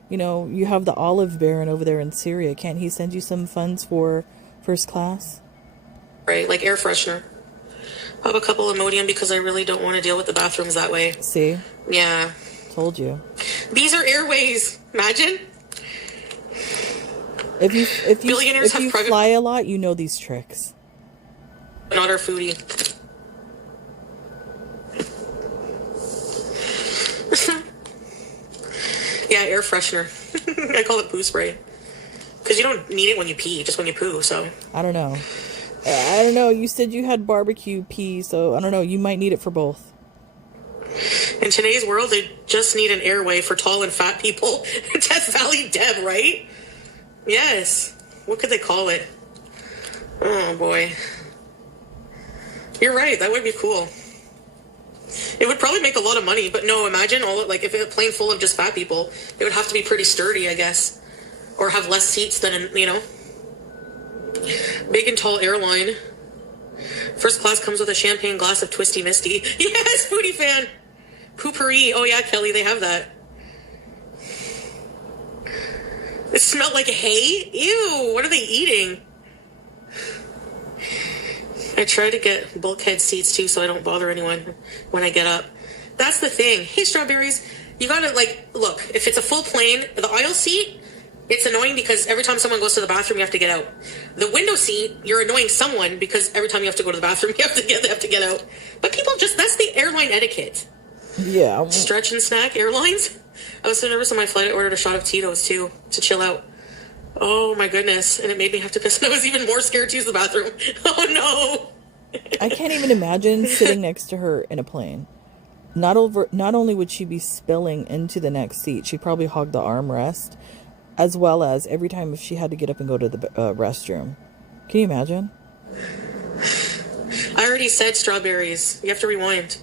you know. You have the olive baron over there in Syria. Can't he send you some funds for first class? Right, like air freshener. Pop a couple Imodium because I really don't want to deal with the bathrooms that way. See? Yeah. Told you. These are airways. Imagine. If you fly a lot, you know these tricks. Not our foodie. Yeah, air freshener. I call it poo spray. Because you don't need it when you pee, just when you poo, so. I don't know. You said you had barbecue pee, so I don't know. You might need it for both. In today's world, they just need an airway for tall and fat people. Death Valley Deb, right? Yes. What could they call it? Oh boy. You're right. That would be cool. It would probably make a lot of money, but no, imagine all like if a plane full of just fat people, it would have to be pretty sturdy, I guess, or have less seats than big and tall airline. First class comes with a champagne glass of Twisty Misty. Yes, Foodie fan. Poopery. Oh yeah, Kelly, they have that. It smelled like hay. Ew. What are they eating? I try to get bulkhead seats too so I don't bother anyone when I get up. That's the thing. Hey, Strawberries, you gotta, look, if it's a full plane, the aisle seat, it's annoying because every time someone goes to the bathroom, you have to get out. The window seat, you're annoying someone because every time you have to go to the bathroom, they have to get out. But people that's the airline etiquette. Yeah. Stretch and snack airlines. I was so nervous on my flight, I ordered a shot of Tito's too, to chill out. Oh my goodness. And it made me have to piss. And I was even more scared to use the bathroom. Oh no. I can't even imagine sitting next to her in a plane. Not only would she be spilling into the next seat, she'd probably hog the armrest, as well as every time if she had to get up and go to the restroom. Can you imagine? I already said Strawberries. You have to rewind.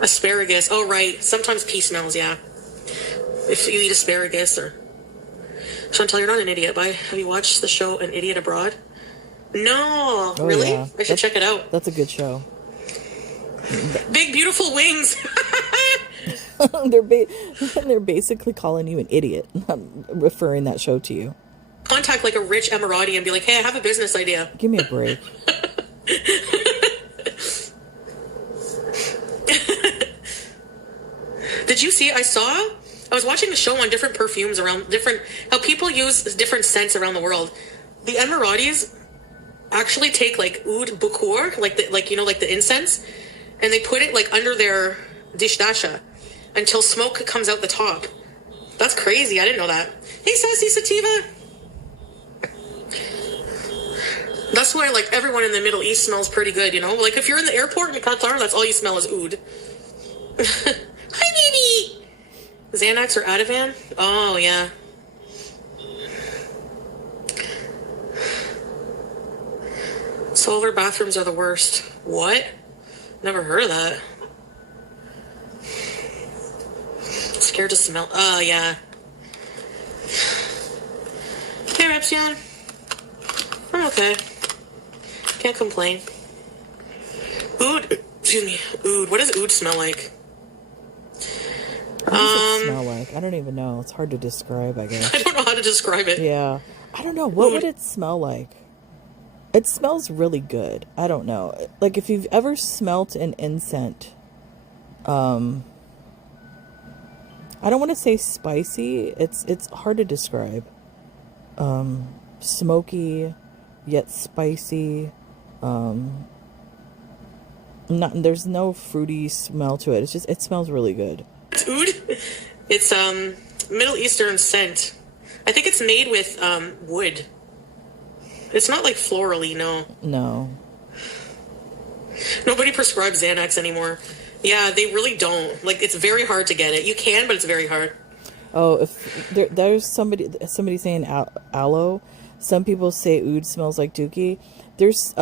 Asparagus. Oh, right. Sometimes pee smells, yeah. If you eat asparagus or... Chantal, you're not an idiot, but have you watched the show An Idiot Abroad? No. Oh, really? yeah. I should check it out. That's a good show. Big, beautiful wings. They're basically calling you an idiot. I'm referring that show to you. Contact like a rich Emirati and be like, hey, I have a business idea. Give me a break. Did you see, I was watching a show on different perfumes how people use different scents around the world. The Emiratis actually take like oud bukur, like the incense, and they put it like under their dishdasha until smoke comes out the top. That's crazy. I didn't know that. Hey, Sassy Sativa. That's why like everyone in the Middle East smells pretty good, Like if you're in the airport in Qatar, that's all you smell is oud. Hi, baby. Xanax or Ativan? Oh, yeah. Solar bathrooms are the worst. What? Never heard of that. Scared to smell. Oh, yeah. Hey, Repsion. I'm okay. Can't complain. Oud. Excuse me. Oud. What does oud smell like? What does it smell like? I don't even know. It's hard to describe, I guess. I don't know how to describe it. Yeah. I don't know. What would it smell like? It smells really good. I don't know. Like if you've ever smelt an incense, I don't want to say spicy. It's hard to describe. Smoky, yet spicy. There's no fruity smell to it. It smells really good. It's oud. It's Middle Eastern scent. I think it's made with wood. It's not like florally, no. No. Nobody prescribes Xanax anymore. Yeah, they really don't. Like, it's very hard to get it. You can, but it's very hard. Oh, if there's somebody saying aloe. Some people say oud smells like dookie. There's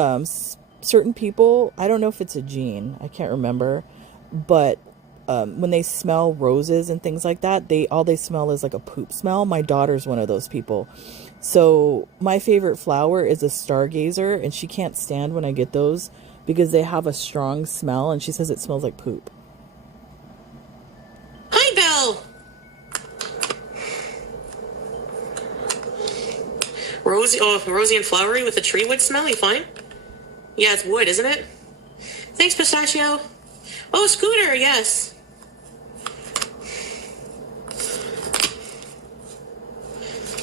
certain people, I don't know if it's a gene, I can't remember, but when they smell roses and things like that, all they smell is like a poop smell. My daughter's one of those people. So my favorite flower is a stargazer, and she can't stand when I get those because they have a strong smell, and she says it smells like poop. Hi, Belle. Rosy and flowery with a tree wood smell. You fine? Yeah, it's wood, isn't it? Thanks, Pistachio. Oh, Scooter, yes.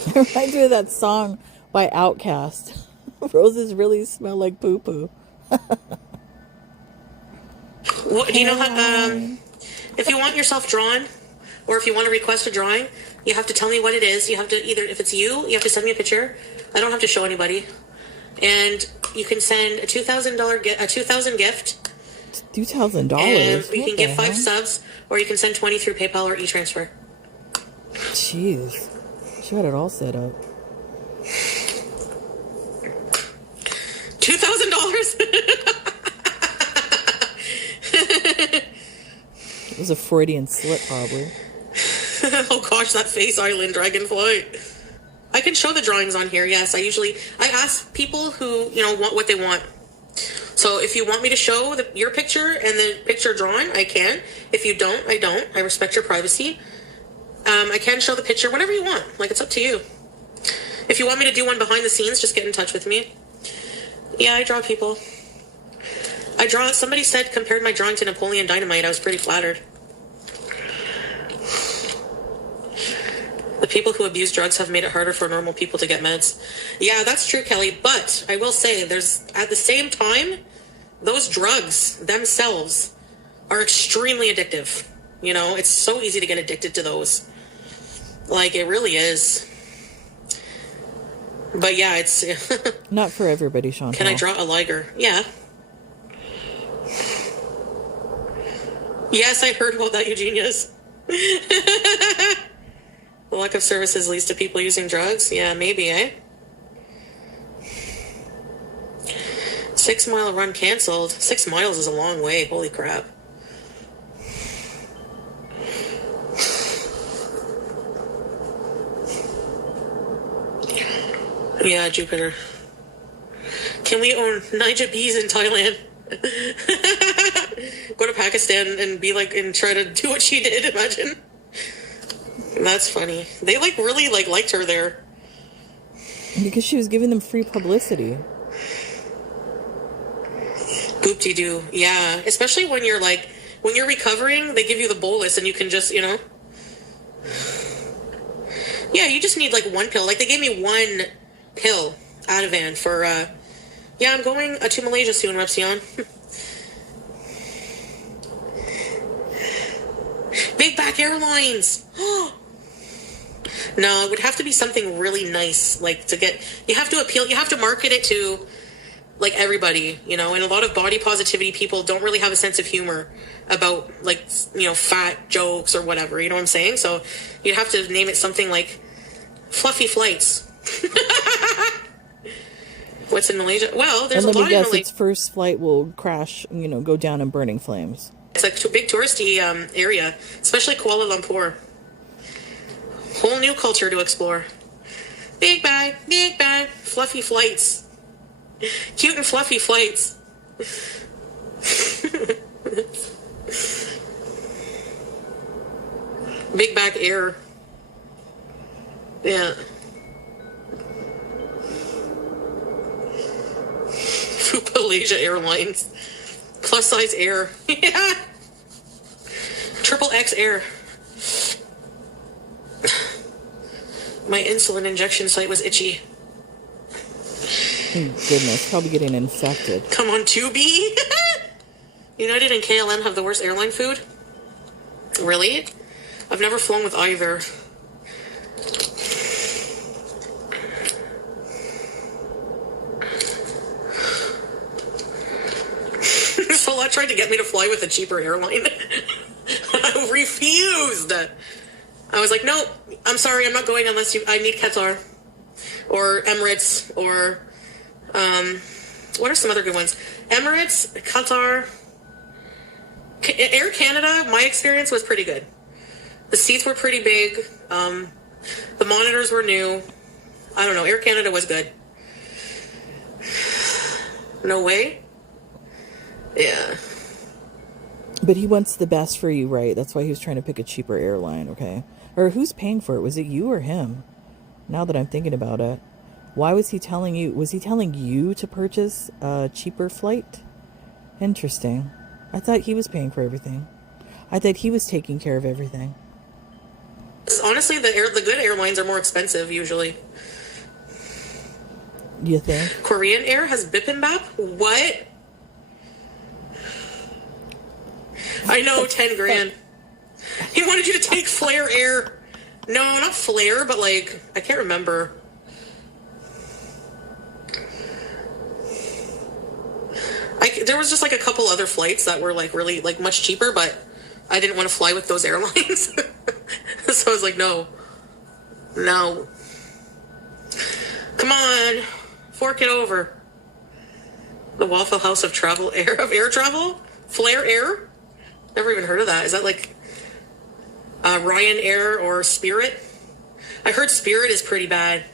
It reminds me of that song by Outkast. Roses really smell like poo-poo. What, do you know how, if you want yourself drawn, or if you want to request a drawing, you have to tell me what it is. You have to if it's you have to send me a picture. I don't have to show anybody. And you can send a $2,000 gift. $2,000? And you can give 5 subs, or you can send 20 through PayPal or e-transfer. Jeez. She had it all set up. was a Freudian slip, probably. Oh gosh, that face island dragonfly. I can show the drawings on here. Yes, I ask people who, want what they want. So if you want me to show your picture and the picture drawing, I can. If you don't, I don't. I respect your privacy. I can show the picture whenever you want. Like, it's up to you. If you want me to do one behind the scenes, just get in touch with me. Yeah, I draw people. Somebody said, compared my drawing to Napoleon Dynamite. I was pretty flattered. The people who abuse drugs have made it harder for normal people to get meds. Yeah, that's true, Kelly. But I will say, at the same time, those drugs themselves are extremely addictive. It's so easy to get addicted to those. Like, it really is. But yeah, it's... Not for everybody, Chantal. Can I draw a liger? Yeah. Yes, I heard about that, Eugenius. The lack of services leads to people using drugs? Yeah, maybe, eh? 6 mile run canceled. 6 miles is a long way. Holy crap. Yeah, Jupiter. Can we own Naija bees in Thailand? Go to Pakistan and be like, and try to do what she did, imagine. That's funny. They really liked her there. Because she was giving them free publicity. Boop-de-doo. Yeah. Especially when you're recovering, they give you the bolus and you can just, Yeah, you just need one pill. They gave me one pill, Ativan, for, yeah, I'm going to Malaysia soon, Repsion. Big Back Airlines. No, it would have to be something really nice, to get, you have to market it to, everybody, and a lot of body positivity people don't really have a sense of humor about, fat jokes or whatever, you know what I'm saying? So you'd have to name it something like Fluffy Flights. What's in Malaysia? Well, there's a lot in Malaysia. And let me guess, its first flight will crash, go down in burning flames. It's a big touristy area, especially Kuala Lumpur. Whole new culture to explore. Big bag, fluffy flights. Cute and fluffy flights. Big Back Air. Yeah. Malaysia Airlines. Plus size air. Yeah. Triple X Air. My insulin injection site was itchy. Goodness, probably getting infected. Come on, 2B. United and KLM have the worst airline food? Really? I've never flown with either. Salah tried to get me to fly with a cheaper airline. I refused. I was like, no, I'm sorry, I'm not going unless I need Qatar. Or Emirates, or, what are some other good ones? Emirates, Qatar, Air Canada, my experience was pretty good. The seats were pretty big. The monitors were new. I don't know, Air Canada was good. No way? Yeah. But he wants the best for you, right? That's why he was trying to pick a cheaper airline, okay? Or who's paying for it? Was it you or him? Now that I'm thinking about it. Why was he telling you? Was he telling you to purchase a cheaper flight? Interesting. I thought he was paying for everything. I thought he was taking care of everything. Honestly, the good airlines are more expensive usually. You think? Korean Air has bibimbap? What? I know, 10 grand. He wanted you to take Flair Air. No, not Flair, but I can't remember. There was just a couple other flights that were really much cheaper, but I didn't want to fly with those airlines. So I was like, no. Come on, fork it over. The Waffle House of air travel? Flair Air? Never even heard of that. Is that Ryanair or Spirit. I heard Spirit is pretty bad.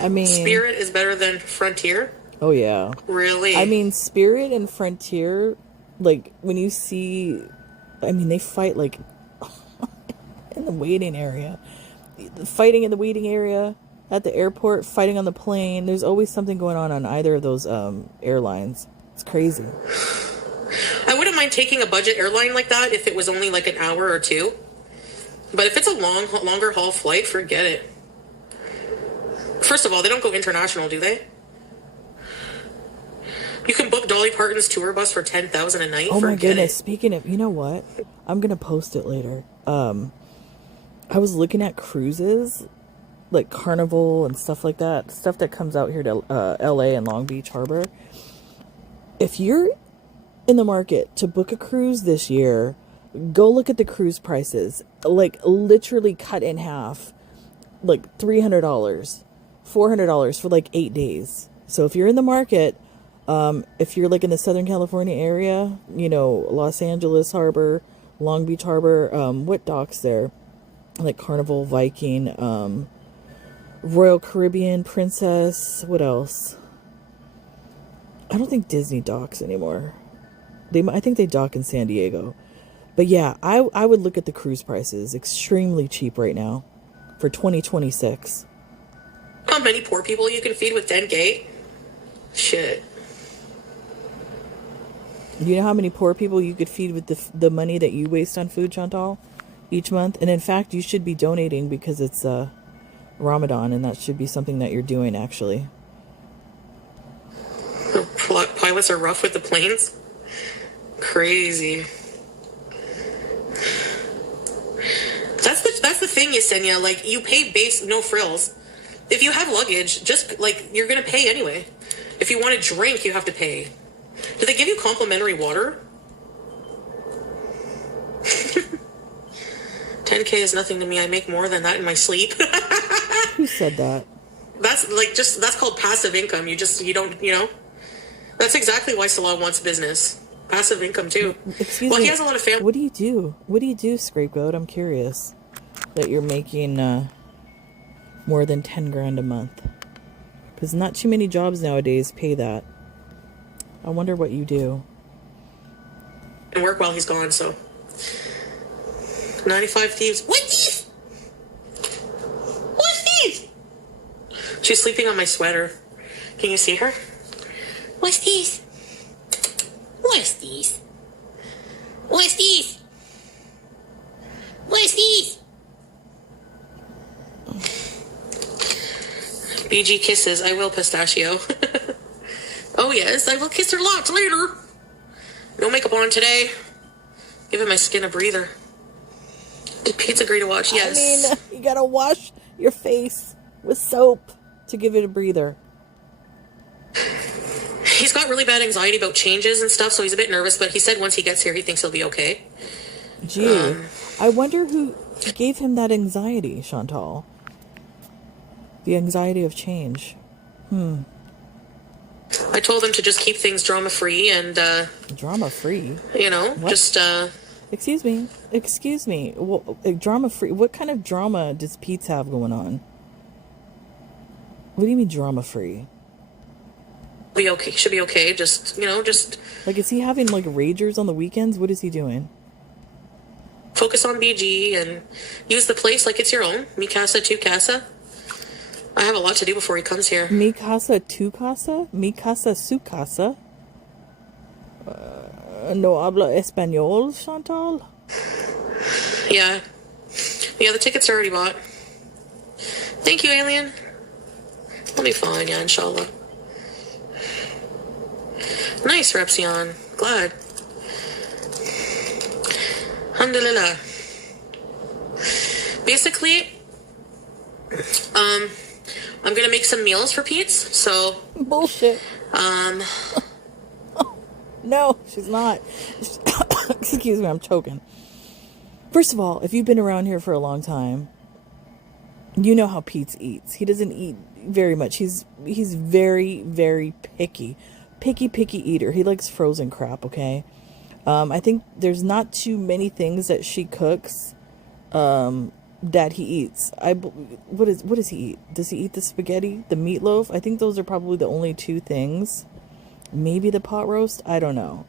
I mean, Spirit is better than Frontier. oh yeah. Really? I mean, Spirit and Frontier, like when you see, I mean, they fight like in the waiting area, fighting in the waiting area at the airport, fighting on the plane. There's always something going on either of those airlines. It's crazy. I wouldn't mind taking a budget airline like that if it was only like an hour or two. But if it's a longer haul flight, forget it. First of all, they don't go international, do they? You can book Dolly Parton's tour bus for $10,000 a night. Oh my goodness! It. Speaking of, you know what? I'm gonna post it later. I was looking at cruises, like Carnival and stuff like that. Stuff that comes out here to LA and Long Beach Harbor. If you're in the market to book a cruise this year, go look at the cruise prices. Like literally cut in half, like $300, $400 for like 8 days. So if you're in the market, if you're like in the Southern California area, you know, Los Angeles Harbor, Long Beach Harbor, what docks there? Like Carnival, Viking, Royal Caribbean, Princess, what else? I don't think Disney docks anymore. I think they dock in San Diego. But yeah, I would look at the cruise prices. Extremely cheap right now for 2026. How many poor people you can feed with 10K? Shit. You know how many poor people you could feed with the money that you waste on food, Chantal, each month? And in fact, you should be donating because it's Ramadan, and that should be something that you're doing, actually. The pilots are rough with the planes. Crazy. That's the thing, Yesenia. Like, you pay base, no frills. If you have luggage, just, like, you're going to pay anyway. If you want to drink, you have to pay. Do they give you complimentary water? 10K is nothing to me. I make more than that in my sleep. Who said that? That's called passive income. You don't, you know. That's exactly why Salah wants business. Passive income too. Excuse me. He has a lot of family. What do you do? What do you do, Scapegoat? I'm curious that you're making more than 10 grand a month. Because not too many jobs nowadays pay that. I wonder what you do. And work while he's gone, so. 95 thieves. What's these? What's these? She's sleeping on my sweater. Can you see her? What's these? What's these? What's these? What's these? BG kisses. I will, pistachio. Oh yes, I will kiss her lots later. No makeup on today. Giving my skin a breather. Did Pizza agree to watch? Yes. I mean, you gotta wash your face with soap to give it a breather. He's got really bad anxiety about changes and stuff, so he's a bit nervous, but he said once he gets here, he thinks he'll be okay. Gee, I wonder who gave him that anxiety, Chantal. The anxiety of change. I told him to just keep things drama-free and, Drama-free? you know, What? just, Excuse me. Well, drama-free? What kind of drama does Pete's have going on? What do you mean drama-free? be okay. Should be okay. Just, you know, just Like, is he having, like, ragers on the weekends? What is he doing? focus on BG and use the place like it's your own. Mi casa, tu casa. I have a lot to do before he comes here. Mi casa, tu casa? Mi casa, su casa? No habla español, Chantal? Yeah. Yeah, the tickets are already bought. Thank you, Alien. I'll be fine, yeah, inshallah. Nice, Repsion. Glad. Alhamdulillah. Basically, I'm gonna make some meals for Pete's, so, Bullshit. No, she's not. Excuse me, I'm choking. First of all, if you've been around here for a long time, you know how Pete eats. He doesn't eat very much. He's very, very picky. Picky eater. He likes frozen crap, okay? I think there's not too many things that she cooks that he eats. What does he eat? Does he eat the spaghetti, the meatloaf? I think those are probably the only two things. Maybe the pot roast. I don't know.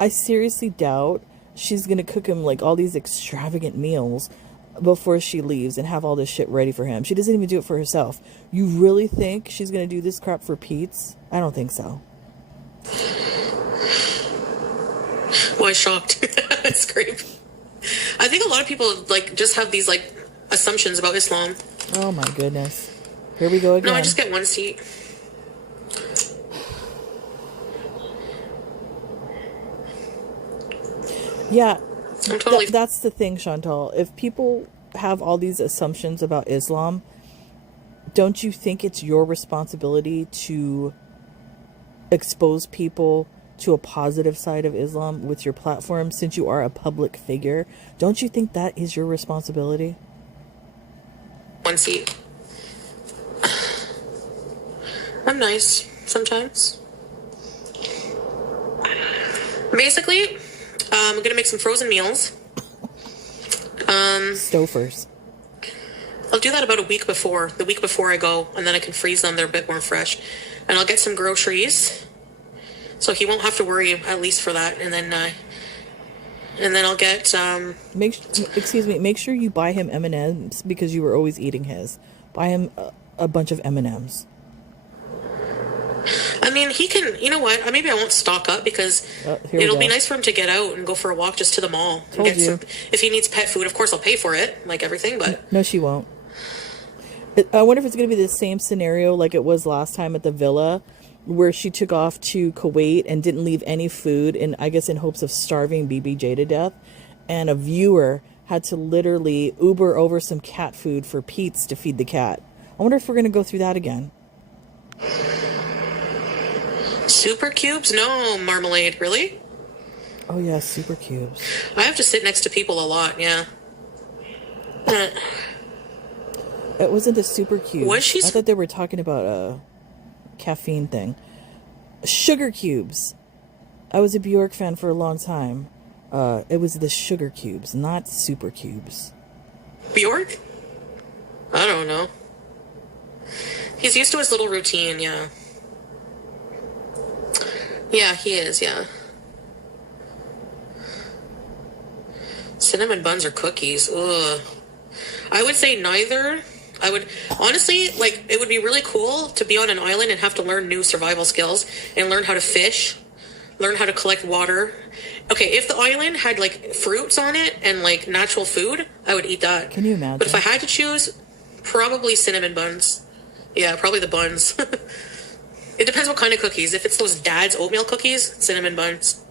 I seriously doubt she's gonna cook him like all these extravagant meals before she leaves and have all this shit ready for him. She doesn't even do it for herself. You really think she's gonna do this crap for Pete's? I don't think so. Why shocked? That's great. I think a lot of people like just have these like assumptions about Islam. Oh my goodness. Here we go again. No, I just get one seat. Yeah, I'm totally. that's the thing, Chantal. If people have all these assumptions about Islam, don't you think it's your responsibility to expose people to a positive side of Islam with your platform since you are a public figure? Don't you think that is your responsibility? One seat. I'm nice sometimes. Basically, I'm gonna make some frozen meals. Stofers. I'll do that about a week before, the week before I go, and then I can freeze them. They're a bit more fresh. And I'll get some groceries, so he won't have to worry, at least for that. And then I'll get Make sure you buy him M&Ms because you were always eating his. Buy him a bunch of M&Ms. I mean, he can, you know what? Maybe I won't stock up because it'll be nice for him to get out and go for a walk just to the mall. And get some, if he needs pet food, of course I'll pay for it, like everything, but... No, she won't. I wonder if it's going to be the same scenario like it was last time at the villa where she took off to Kuwait and didn't leave any food, in hopes of starving BBJ to death. And a viewer had to literally Uber over some cat food for Pete's to feed the cat. I wonder if we're going to go through that again. Super cubes? No, marmalade. Really? Oh, yeah, super cubes. I have to sit next to people a lot, yeah. It wasn't a super cube. Was she? I thought they were talking about a caffeine thing. Sugar cubes. I was a Bjork fan for a long time. It was the sugar cubes, not super cubes. Bjork? I don't know. He's used to his little routine, yeah. Yeah, he is, yeah. Cinnamon buns or cookies? Ugh. I would say neither. I would, honestly, like, it would be really cool to be on an island and have to learn new survival skills and learn how to fish, learn how to collect water. Okay, if the island had, like, fruits on it and, like, natural food, I would eat that. Can you imagine? But if I had to choose, probably cinnamon buns. Yeah, probably the buns. It depends what kind of cookies. If it's those Dad's oatmeal cookies, cinnamon buns.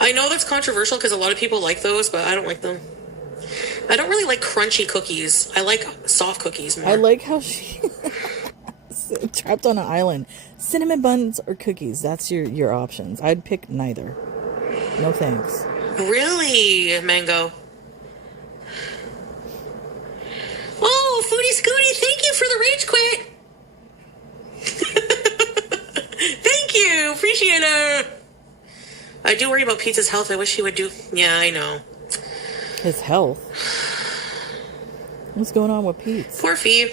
I know that's controversial because a lot of people like those, but I don't like them. I don't really like crunchy cookies. I like soft cookies more. I like how she trapped on an island. Cinnamon buns or cookies, that's your options. I'd pick neither. No thanks. Really, Mango? Oh, Foodie Scooty, thank you for the rage quit. Thank you, appreciate it. I do worry about Pete's health. I wish he would do. Yeah, I know. His health? What's going on with Pete? Poor Fee.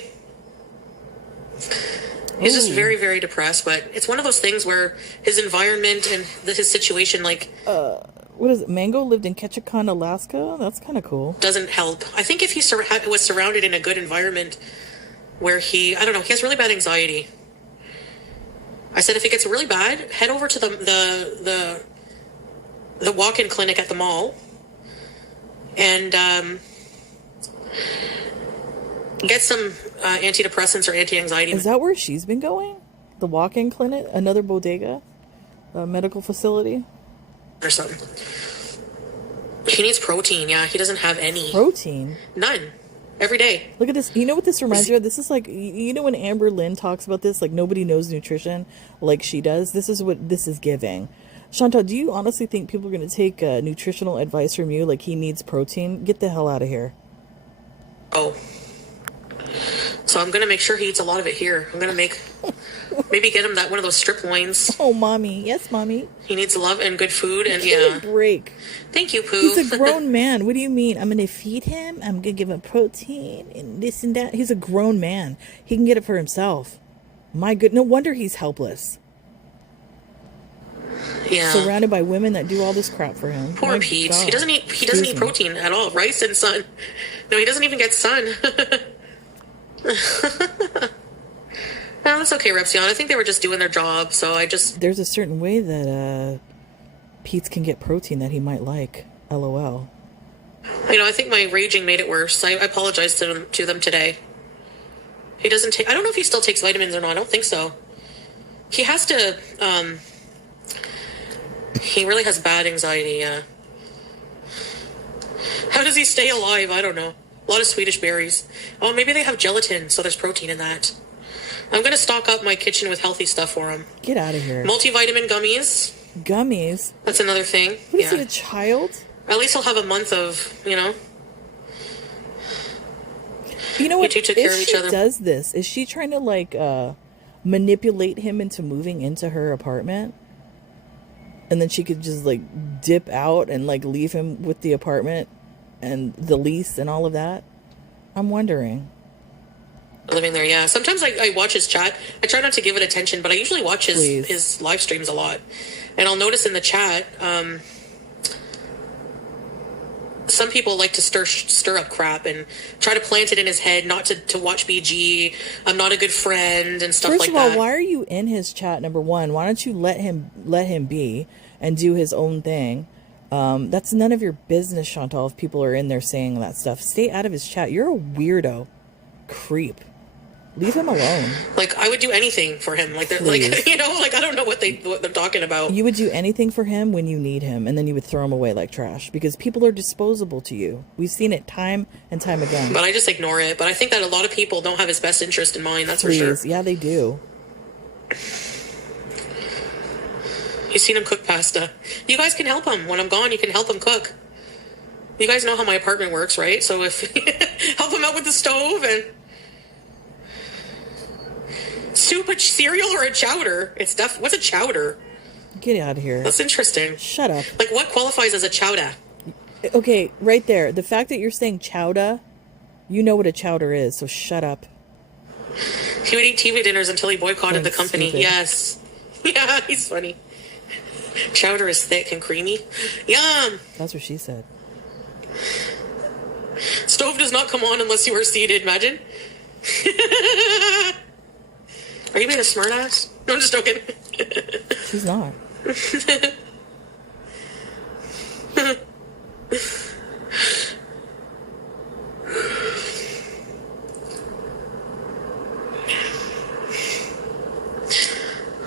He's just very, very depressed, but it's one of those things where his environment and his situation, like... what is it? Mango lived in Ketchikan, Alaska? That's kind of cool. Doesn't help. I think if he was surrounded in a good environment where he... I don't know, he has really bad anxiety. I said if it gets really bad, head over to the walk-in clinic at the mall and get some antidepressants or anti-anxiety. Is that where she's been going? The walk-in clinic? Another bodega? A medical facility? Or something. He needs protein, yeah. He doesn't have any. Protein? None. Every day. Look at this. You know what this reminds you of? This is like, you know when Amber Lynn talks about this, like nobody knows nutrition like she does? This is what this is giving. Chantal, do you honestly think people are going to take nutritional advice from you like he needs protein? Get the hell out of here. Oh. So I'm going to make sure he eats a lot of it here. I'm going to maybe get him one of those strip loins. Oh, mommy. Yes, mommy. He needs love and good food, and Give me a break. Thank you, Pooh. He's a grown man. What do you mean? I'm going to feed him. I'm going to give him protein and this and that. He's a grown man. He can get it for himself. My good. No wonder he's helpless. Yeah. Surrounded by women that do all this crap for him. Poor Pete. God. He doesn't eat protein at all. Rice and sun. No, he doesn't even get sun. No, that's okay, Repsion. I think they were just doing their job, so There's a certain way that Pete's can get protein that he might like. LOL. I think my raging made it worse. I apologize to them today. He doesn't take... I don't know if he still takes vitamins or not. I don't think so. He has to... He really has bad anxiety, yeah. How does he stay alive? I don't know. A lot of Swedish berries. Oh, maybe they have gelatin, so there's protein in that. I'm going to stock up my kitchen with healthy stuff for him. Get out of here. Multivitamin gummies. Gummies? That's another thing. What is it, a child? At least he'll have a month of, You know what? You two took care of each other. If she does this, is she trying to, manipulate him into moving into her apartment? And then she could just, dip out and, leave him with the apartment and the lease and all of that? I'm wondering. Living there, yeah. Sometimes I watch his chat. I try not to give it attention, but I usually watch his live streams a lot. And I'll notice in the chat, some people like to stir up crap and try to plant it in his head not to watch BG. I'm not a good friend and stuff like that. First of all, why are you in his chat, number one? Why don't you let him be and do his own thing? That's none of your business, Chantal, if people are in there saying that stuff. Stay out of his chat. You're a weirdo. Creep. Leave him alone. I would do anything for him. I don't know what they're talking about. You would do anything for him when you need him, and then you would throw him away like trash because people are disposable to you. We've seen it time and time again. But I just ignore it. But I think that a lot of people don't have his best interest in mind. That's for sure. Yeah, they do. You've seen him cook pasta. You guys can help him. When I'm gone, you can help him cook. You guys know how my apartment works, right? So if help him out with the stove and soup, a cereal, or a chowder. What's a chowder? Get out of here. That's interesting. Shut up. What qualifies as a chowder? Okay, right there. The fact that you're saying chowder, you know what a chowder is, so shut up. He would eat TV dinners until he boycotted the company. Stupid. Yes. Yeah, he's funny. Chowder is thick and creamy. Yum! That's what she said. Stove does not come on unless you are seated. Imagine. Are you being a smartass? No, I'm just joking. She's not.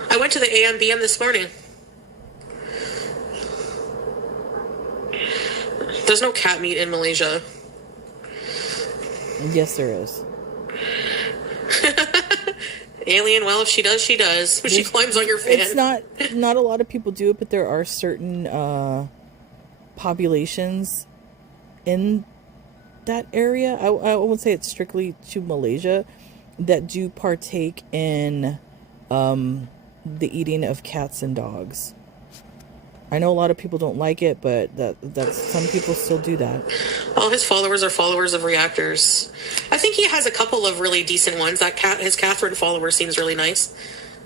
I went to the AMBM this morning. There's no cat meat in Malaysia. Yes, there is. Alien, well, if she does, she does. She climbs on your fan. It's not a lot of people do it, but there are certain populations in that area. I won't say it's strictly to Malaysia that do partake in the eating of cats and dogs. I know a lot of people don't like it, but that's some people still do that. All his followers are followers of reactors. I think he has a couple of really decent ones. His Catherine follower seems really nice.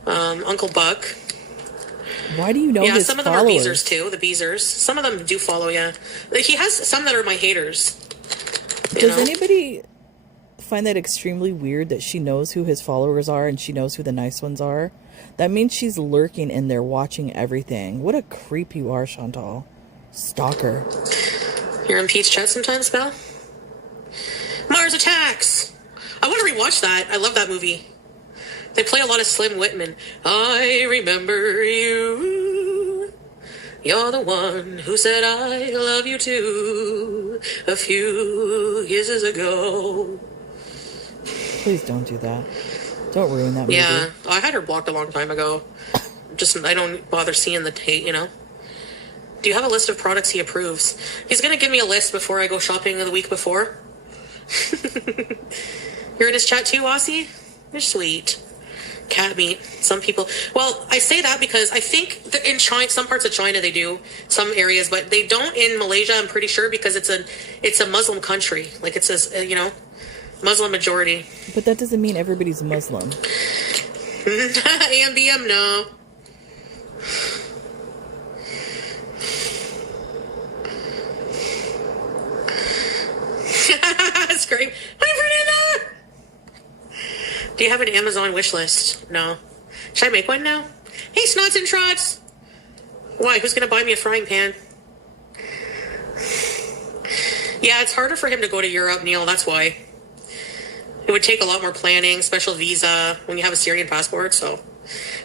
Uncle Buck. Why do you know his followers? Yeah, some of them are Beezers too. The Beezers. Some of them do follow. Yeah, he has some that are my haters. Does anybody find that extremely weird that she knows who his followers are and she knows who the nice ones are? That means she's lurking in there watching everything. What a creep you are, Chantal. Stalker. You're in Pete's chat sometimes, Belle? Mars Attacks! I want to rewatch that. I love that movie. They play a lot of Slim Whitman. I remember you. You're the one who said I love you too a few years ago. Please don't do that. Don't ruin that movie. Yeah, I had her blocked a long time ago. I don't bother seeing the date, Do you have a list of products he approves? He's going to give me a list before I go shopping the week before. You're in his chat too, Aussie? You're sweet. Cat meat. Some people. Well, I say that because I think that in China, some parts of China they do, some areas, but they don't in Malaysia. I'm pretty sure because it's a Muslim country. Like it's a Muslim majority. But that doesn't mean everybody's Muslim. AMBM, no. Scream. Hi, Fernanda! Do you have an Amazon wish list? No. Should I make one now? Hey, Snots and Trots! Why? Who's going to buy me a frying pan? Yeah, it's harder for him to go to Europe, Neil. That's why. It would take a lot more planning, special visa, when you have a Syrian passport, so.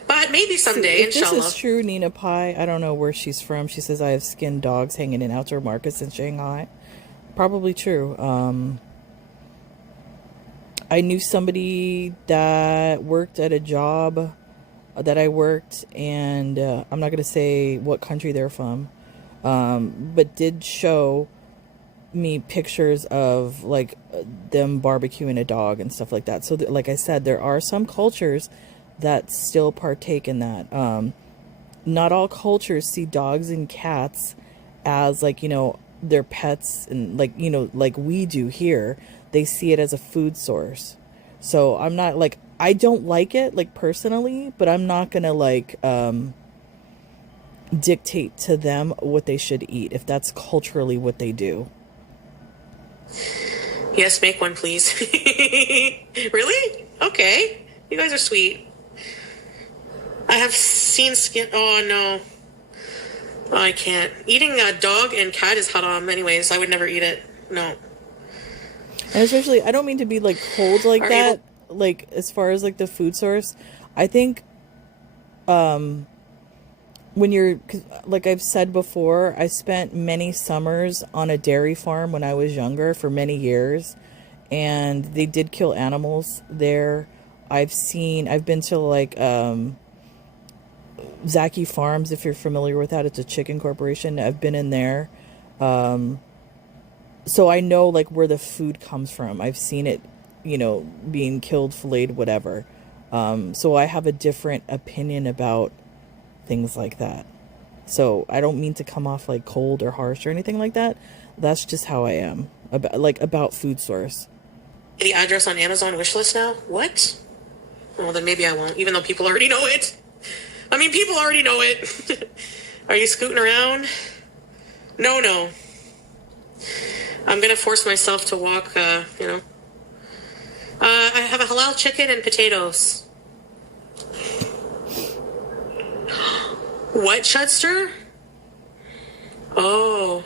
But maybe someday, inshallah. If this is true, Nina Pie, I don't know where she's from. She says, I have skinned dogs hanging in outdoor markets in Shanghai. Probably true. I knew somebody that worked at a job that I worked, and I'm not going to say what country they're from, but did show me pictures of like them barbecuing a dog and stuff like that. So like I said, there are some cultures that still partake in that. Not all cultures see dogs and cats as like, their pets, and like, like we do here. They see it as a food source. So I'm not like, I don't like it like personally, but I'm not gonna like dictate to them what they should eat if that's culturally what they do. Yes, make one, please. Really? Okay. You guys are sweet. I have seen skin. Oh, no. Oh, I can't. Eating a dog and cat is haram anyways. I would never eat it. No. And especially, I don't mean to be like cold like that. Like, as far as like the food source, I think when you're, like I've said before, I spent many summers on a dairy farm when I was younger for many years, and they did kill animals there. I've been to like Zaki Farms, if you're familiar with that. It's a chicken corporation. I've been in there. So I know like where the food comes from. I've seen it, being killed, filleted, whatever. So I have a different opinion about things like that. So I don't mean to come off like cold or harsh or anything like that. That's just how I am about food source. The address on Amazon wish list now? What? Well, then maybe I won't, even though people already know it. I mean, people already know it. Are you scooting around? No. I'm going to force myself to walk, I have a halal chicken and potatoes. What, Chudster? Oh.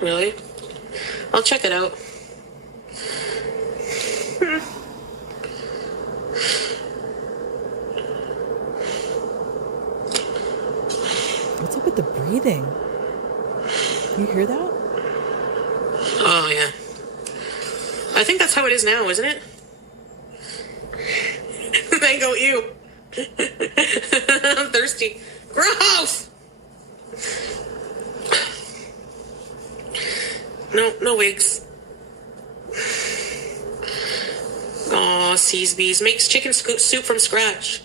Really? I'll check it out. What's up with the breathing? You hear that? Oh, yeah. I think that's how it is now, isn't it? Mango, ew. I'm thirsty. Gross! No wigs. Aw, Seasbees. Makes chicken soup from scratch.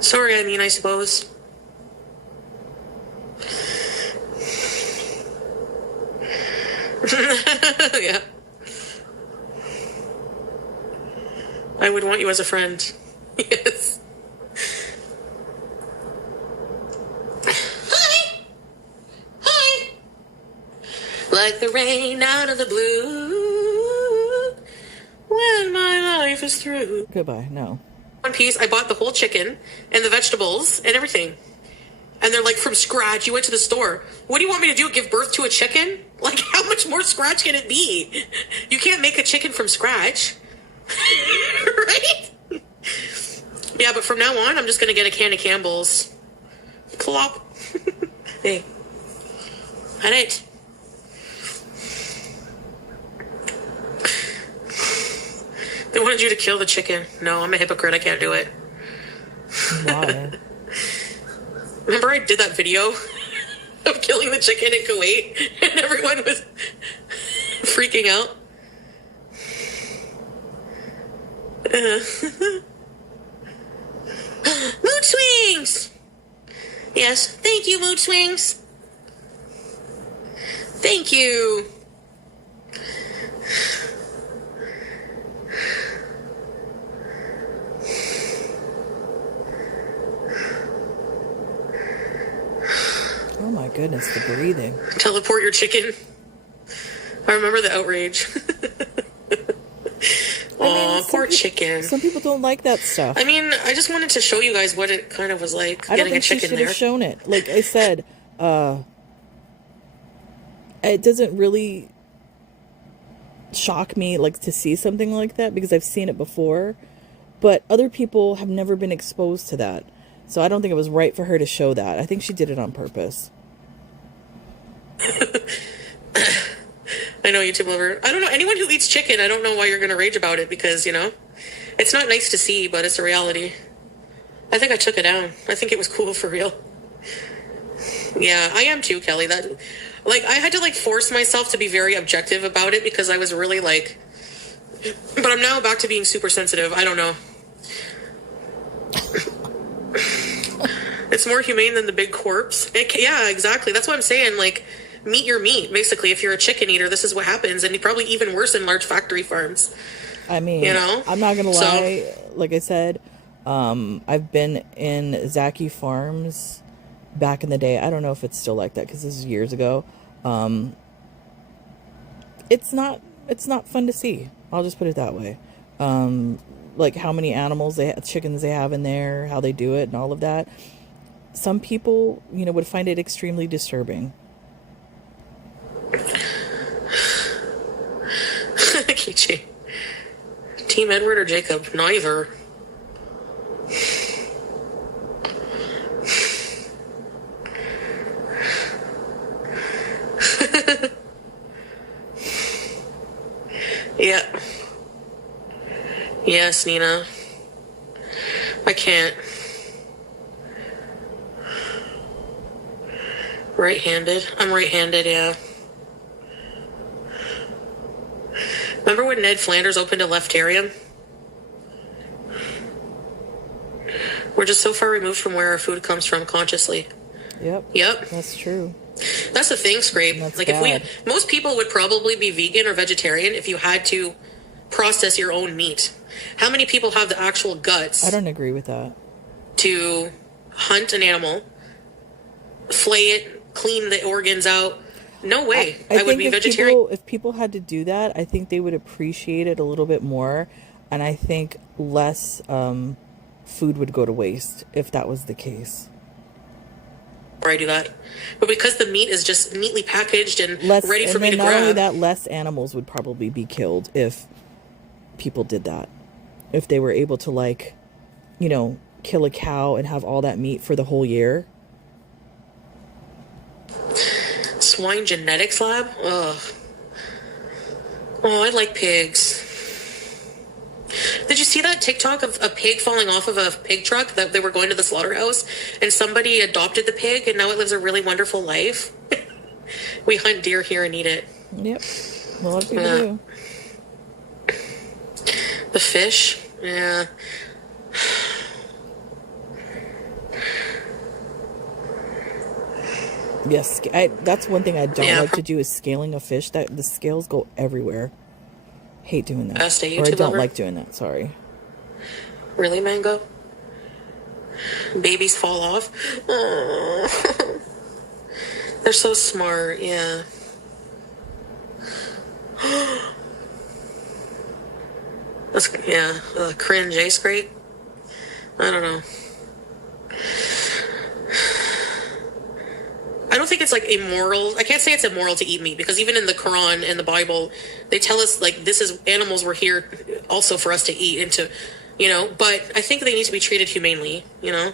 Sorry, I suppose. Yeah. I would want you as a friend. Yes. Hi. Like the rain out of the blue when my life is through. Goodbye. No. One piece, I bought the whole chicken and the vegetables and everything. And they're like from scratch. You went to the store. What do you want me to do? Give birth to a chicken? Like, how much more scratch can it be? You can't make a chicken from scratch. Right? Yeah, but from now on, I'm just going to get a can of Campbell's. Plop. Hey. All right. They wanted you to kill the chicken. No, I'm a hypocrite. I can't do it. Why? Remember I did that video of killing the chicken in Kuwait and everyone was freaking out? Mood swings! Yes, thank you, mood swings. Thank you. Oh my goodness, the breathing. Teleport your chicken. I remember the outrage. Aw, poor chicken. Some people don't like that stuff. I mean, I just wanted to show you guys what it kind of was like I don't getting a think she chicken should there. have shown it. Like I said, it doesn't really shock me like to see something like that because I've seen it before, but other people have never been exposed to that. So I don't think it was right for her to show that. I think she did it on purpose. I know, YouTube lover. I don't know. Anyone who eats chicken, I don't know why you're going to rage about it because, you know, it's not nice to see, but it's a reality. I think I took it down. I think it was cool for real. Yeah, I am too, Kelly. That, like, I had to, like, force myself to be very objective about it because I was really, like... But I'm now back to being super sensitive. I don't know. It's more humane than the big corpse. Yeah, exactly. That's what I'm saying. Like, meet your meat, basically. If you're a chicken eater, this is what happens. And probably even worse in large factory farms. I mean, you know? I'm not going to lie. Like I said, I've been in Zaki Farms back in the day. I don't know if it's still like that because this is years ago. It's not fun to see. I'll just put it that way. Like how many animals chickens they have in there, how they do it and all of that. Some people, you know, would find it extremely disturbing. Kichi. Team Edward or Jacob? Neither. Yeah. Yes, Nina. I can't. Right-handed? I'm right-handed, yeah. Remember when Ned Flanders opened a leftarium? We're just so far removed from where our food comes from consciously. Yep. That's true. That's the thing, Scrape. That's like bad. if most people would probably be vegan or vegetarian if you had to process your own meat. How many people have the actual guts? I don't agree with that. To hunt an animal, flay it, clean the organs out. No way. I would be vegetarian. If people had to do that, I think they would appreciate it a little bit more, and I think less food would go to waste if that was the case. Or I do that, but because the meat is just neatly packaged and ready for me to grab. Not only that, less animals would probably be killed if people did that. If they were able to, like, you know, kill a cow and have all that meat for the whole year. Swine genetics lab? Ugh. Oh, I like pigs. Did you see that TikTok of a pig falling off of a pig truck that they were going to the slaughterhouse and somebody adopted the pig and now it lives a really wonderful life? We hunt deer here and eat it. Yep. A lot of people do. The fish? Yeah. Yes, that's one thing I don't like to do is scaling a fish. That the scales go everywhere. Hate doing that. Or I don't like doing that. Sorry. Really, Mango? Babies fall off. Aww. They're so smart. Yeah. That's cringe, eh, Scrape? I don't know. I don't think it's like immoral. I can't say it's immoral to eat meat because even in the Quran and the Bible, they tell us like this is animals were here also for us to eat and to, you know, but I think they need to be treated humanely, you know.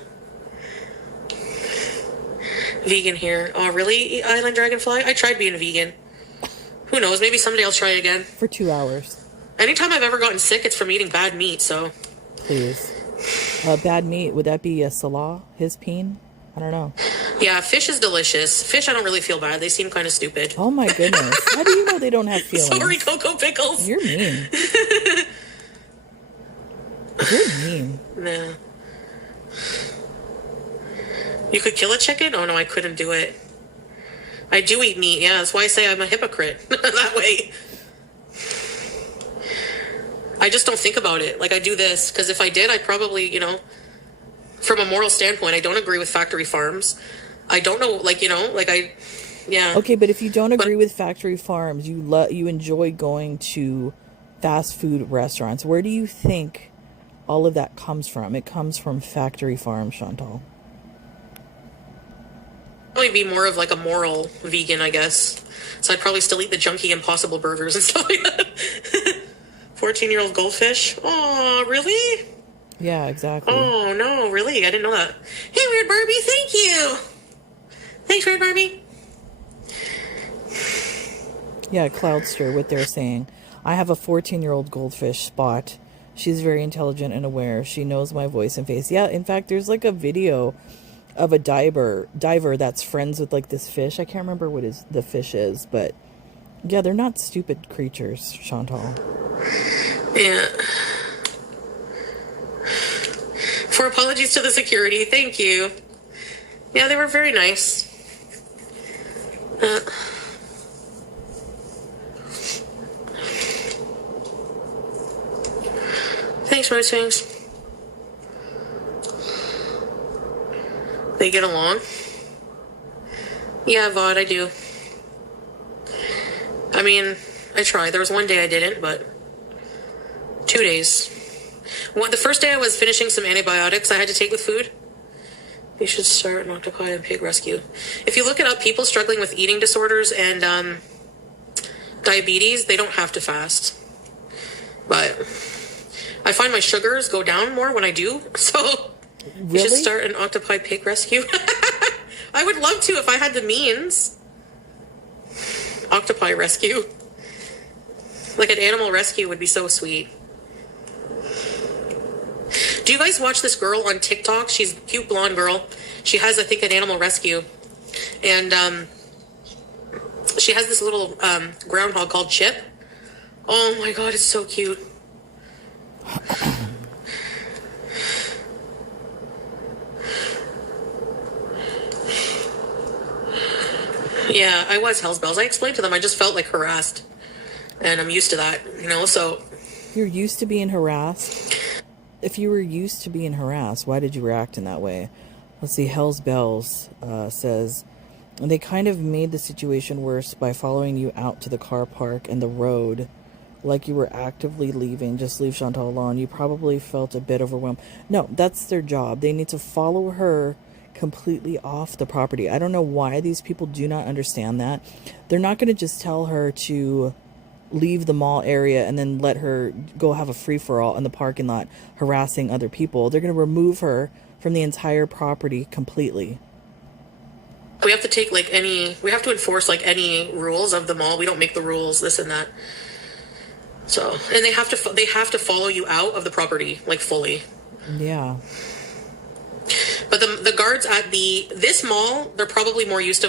Vegan here. Oh, really, Island Dragonfly? I tried being a vegan. Who knows? Maybe someday I'll try again. For 2 hours. Anytime I've ever gotten sick, it's from eating bad meat, so. Please. Bad meat, would that be a Salah, his peen? I don't know. Yeah, fish is delicious. Fish, I don't really feel bad. They seem kind of stupid. Oh my goodness. How do you know they don't have Sorry, feelings? Cocoa Pickles. You're mean. You're mean. Nah. You could kill a chicken? Oh no, I couldn't do it. I do eat meat, yeah. That's why I say I'm a hypocrite. That way. I just don't think about it. Like, I do this, because if I did, I'd probably, from a moral standpoint, I don't agree with factory farms. I don't know, yeah. Okay, but if you don't agree with factory farms, you enjoy going to fast food restaurants. Where do you think all of that comes from? It comes from factory farms, Chantal. Probably be more of like a moral vegan, I guess. So I'd probably still eat the junky Impossible burgers and stuff like that. 14-year-old goldfish? Oh, really? Yeah, exactly. Oh, no, really? I didn't know that. Hey, Weird Barbie, thank you. Thanks, Weird Barbie. Yeah, Cloudster, what they're saying. I have a 14-year-old goldfish, Spot. She's very intelligent and aware. She knows my voice and face. Yeah, in fact, there's like a video of a diver that's friends with like this fish. I can't remember what the fish is, but yeah, they're not stupid creatures, Chantal. Yeah. For apologies to the security, thank you. Yeah, they were very nice. Thanks, Mood Swings. They get along? Yeah, Vaude, I do. I mean, I tried. There was one day I didn't, but 2 days. The first day I was finishing some antibiotics I had to take with food. You should start an octopi and pig rescue. If you look it up, people struggling with eating disorders and diabetes, they don't have to fast. But I find my sugars go down more when I do, so Really? you should start an octopi pig rescue. I would love to if I had the means. Octopi rescue. Like an animal rescue would be so sweet. Do you guys watch this girl on TikTok? She's a cute blonde girl. She has, I think, an animal rescue. And she has this little groundhog called Chip. Oh my god, it's so cute. Yeah, I was Hell's Bells. I explained to them I just felt like harassed. And I'm used to that, so... You're used to being harassed? If you were used to being harassed, why did you react in that way? Let's see, Hell's Bells says, they kind of made the situation worse by following you out to the car park and the road like you were actively leaving. Just leave Chantal alone. You probably felt a bit overwhelmed. No, that's their job. They need to follow her completely off the property. I don't know why these people do not understand that. They're not going to just tell her to leave the mall area and then let her go have a free-for-all in the parking lot harassing other people. They're going to remove her from the entire property completely. We have to take we have to enforce any rules of the mall. We don't make the rules, this and that. So, and they have to follow you out of the property, fully. Yeah. But the guards at this mall, they're probably more used to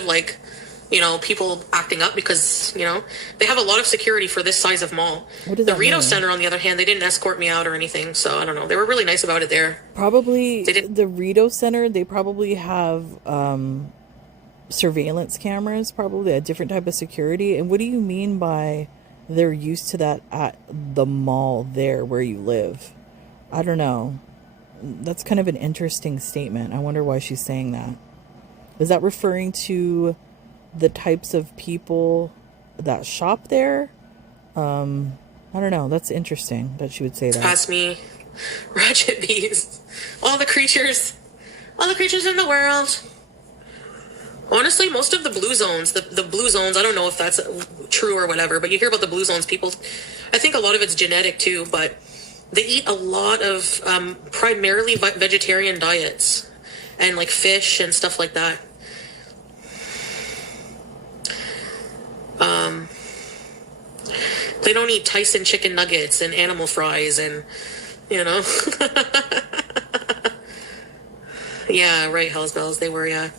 people acting up because, they have a lot of security for this size of mall. What does the that Rito mean? Center, on the other hand, they didn't escort me out or anything. So I don't know. They were really nice about it there. Probably the Rito Center, they probably have surveillance cameras, probably a different type of security. And what do you mean by they're used to that at the mall there where you live? I don't know. That's kind of an interesting statement. I wonder why she's saying that. Is that referring to the types of people that shop there? I don't know. That's interesting that she would say that. Ask me, Ratchet Beast. All the creatures in the world. Honestly, most of the blue zones, the blue zones, I don't know if that's true or whatever, but you hear about the blue zones, people, I think a lot of it's genetic too, but they eat a lot of primarily vegetarian diets and fish and stuff like that. They don't eat Tyson chicken nuggets and animal fries and, Yeah, right, Hell's Bells. They were, yeah.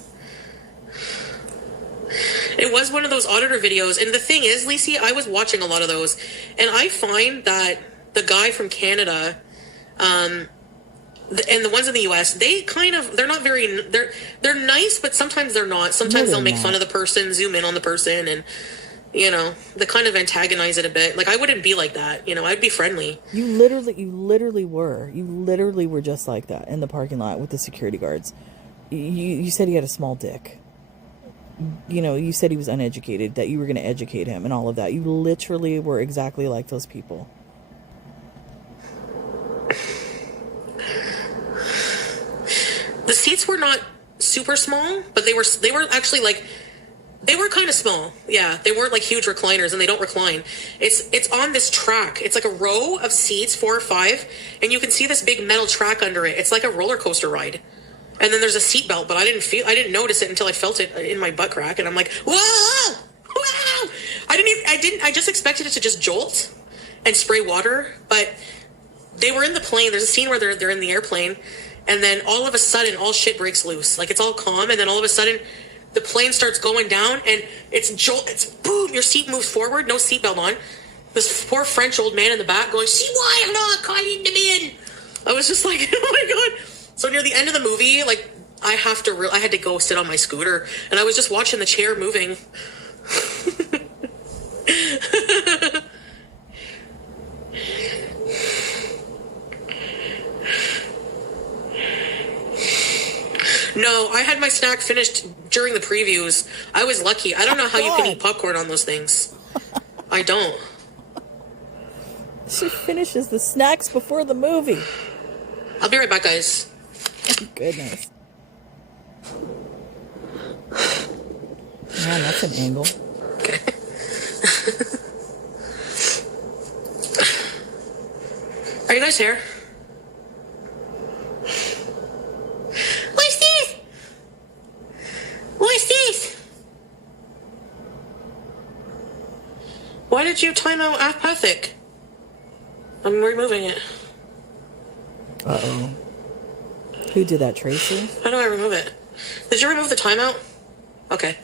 It was one of those auditor videos. And the thing is, Lacey, I was watching a lot of those. And I find that the guy from Canada, and the ones in the U.S., they're not very, they're nice, but sometimes they're not. Sometimes they'll make fun of the person, zoom in on the person, and, you know, they kind of antagonize it a bit. Like, I wouldn't be like that. You know, I'd be friendly. You literally were. You literally were just like that in the parking lot with the security guards. You said he had a small dick. You know, you said he was uneducated, that you were going to educate him and all of that. You literally were exactly like those people. The seats were not super small, but they were actually like, they were kind of small. Yeah, they weren't like huge recliners, and they don't recline. It's on this track. It's like a row of seats, 4 or 5, and you can see this big metal track under it. It's like a roller coaster ride. And then there's a seat belt, but I didn't notice it until I felt it in my butt crack, and I'm like, whoa, whoa! I just expected it to just jolt and spray water, but they were in the plane. There's a scene where they're in the airplane, and then all of a sudden, all shit breaks loose. Like, it's all calm, and then all of a sudden, the plane starts going down, and it's boom, your seat moves forward, no seatbelt on. This poor French old man in the back going, see why I'm not calling them in? I was just like, oh my God. So near the end of the movie, like, I had to go sit on my scooter, and I was just watching the chair moving. No, I had my snack finished during the previews. I was lucky. I don't know how you can eat popcorn on those things. I don't. She finishes the snacks before the movie. I'll be right back, guys. Oh, goodness. Man, that's an angle. Okay. Are you guys here? What's this? What's this? Why did you time out apathic? I'm removing it. Uh-oh. Who did that, Tracy? How do I remove it? Did you remove the timeout? Okay.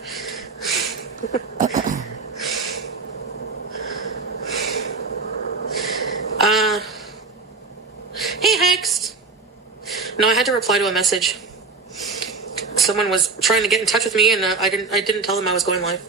Hey, Hex. No, I had to reply to a message. Someone was trying to get in touch with me, and I didn't tell them I was going live.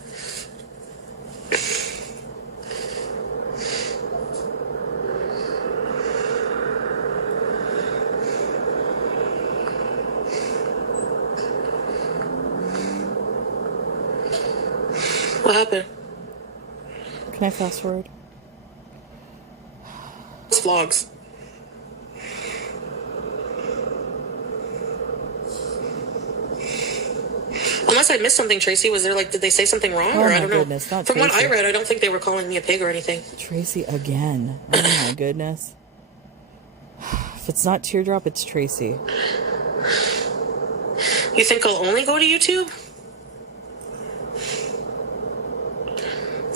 What happened? Can I fast forward? It's vlogs. Unless I missed something, Tracy. Was there, like, did they say something wrong? Oh, or my I don't know. goodness, not From what I Tracy. read, I don't think they were calling me a pig or anything. Tracy again. Oh my goodness. If it's not Teardrop, it's Tracy. You think I'll only go to YouTube?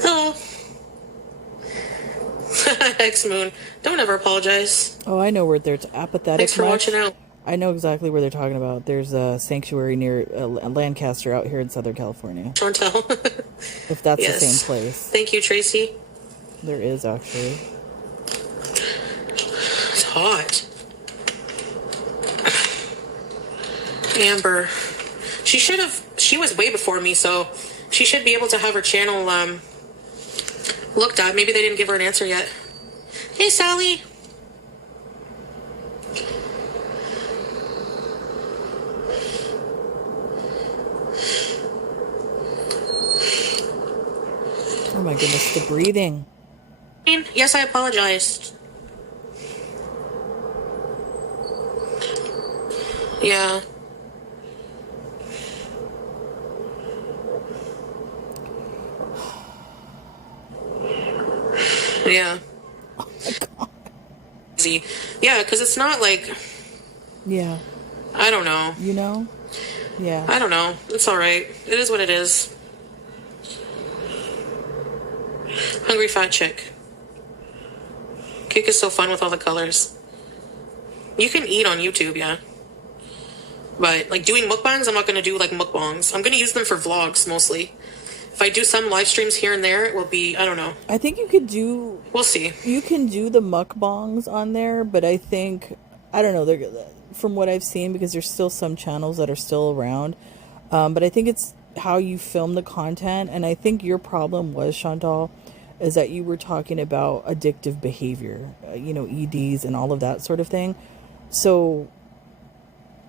Hello. X Moon. Don't ever apologize. Oh, I know where they're apathetic. Thanks for much. watching out. I know exactly where they're talking about. There's a sanctuary near Lancaster out here in Southern California. Chantel. If that's Yes. the same place. Thank you, Tracy. There is, actually. It's hot. Amber. She was way before me, so she should be able to have her channel looked at. Maybe they didn't give her an answer yet. Hey, Sally. Oh my goodness, the breathing. Yes, I apologized. Yeah. Yeah. Oh my God. Easy. Yeah, because it's not like, Yeah. I don't know. You know? Yeah. I don't know. It's all right. It is what it is. Hungry fat chick. Cake is so fun with all the colors. You can eat on YouTube, yeah. But like doing mukbangs, I'm not going to do like mukbangs. I'm going to use them for vlogs mostly. If I do some live streams here and there, it will be, I don't know. I think you could do. We'll see. You can do the mukbangs on there, but I think, I don't know. From what I've seen, because there's still some channels that are still around. But I think it's how you film the content, and I think your problem was, Chantal, is that you were talking about addictive behavior, EDs and all of that sort of thing. So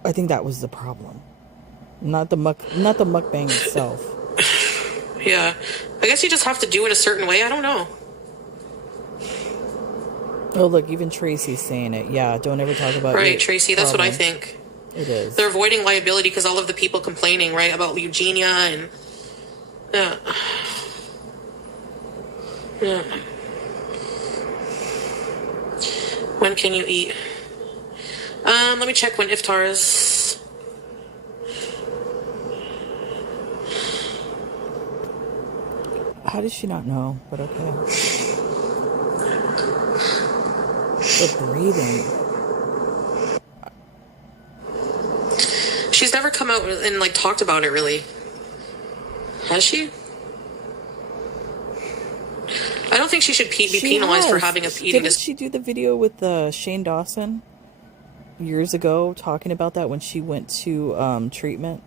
I think that was the problem, not the mukbang itself. Yeah, I guess you just have to do it a certain way. I don't know. Oh, look, even Tracy's saying it. Yeah, don't ever talk about right, Tracy. That's what I think. It is. They're avoiding liability because all of the people complaining, right, about Eugenia and yeah. When can you eat? Let me check when iftar is. How does she not know? But okay. The breathing. She's never come out and like talked about it, really. Has she? I don't think she should be penalized for having a eating Didn't she do the video with Shane Dawson years ago talking about that when she went to treatment?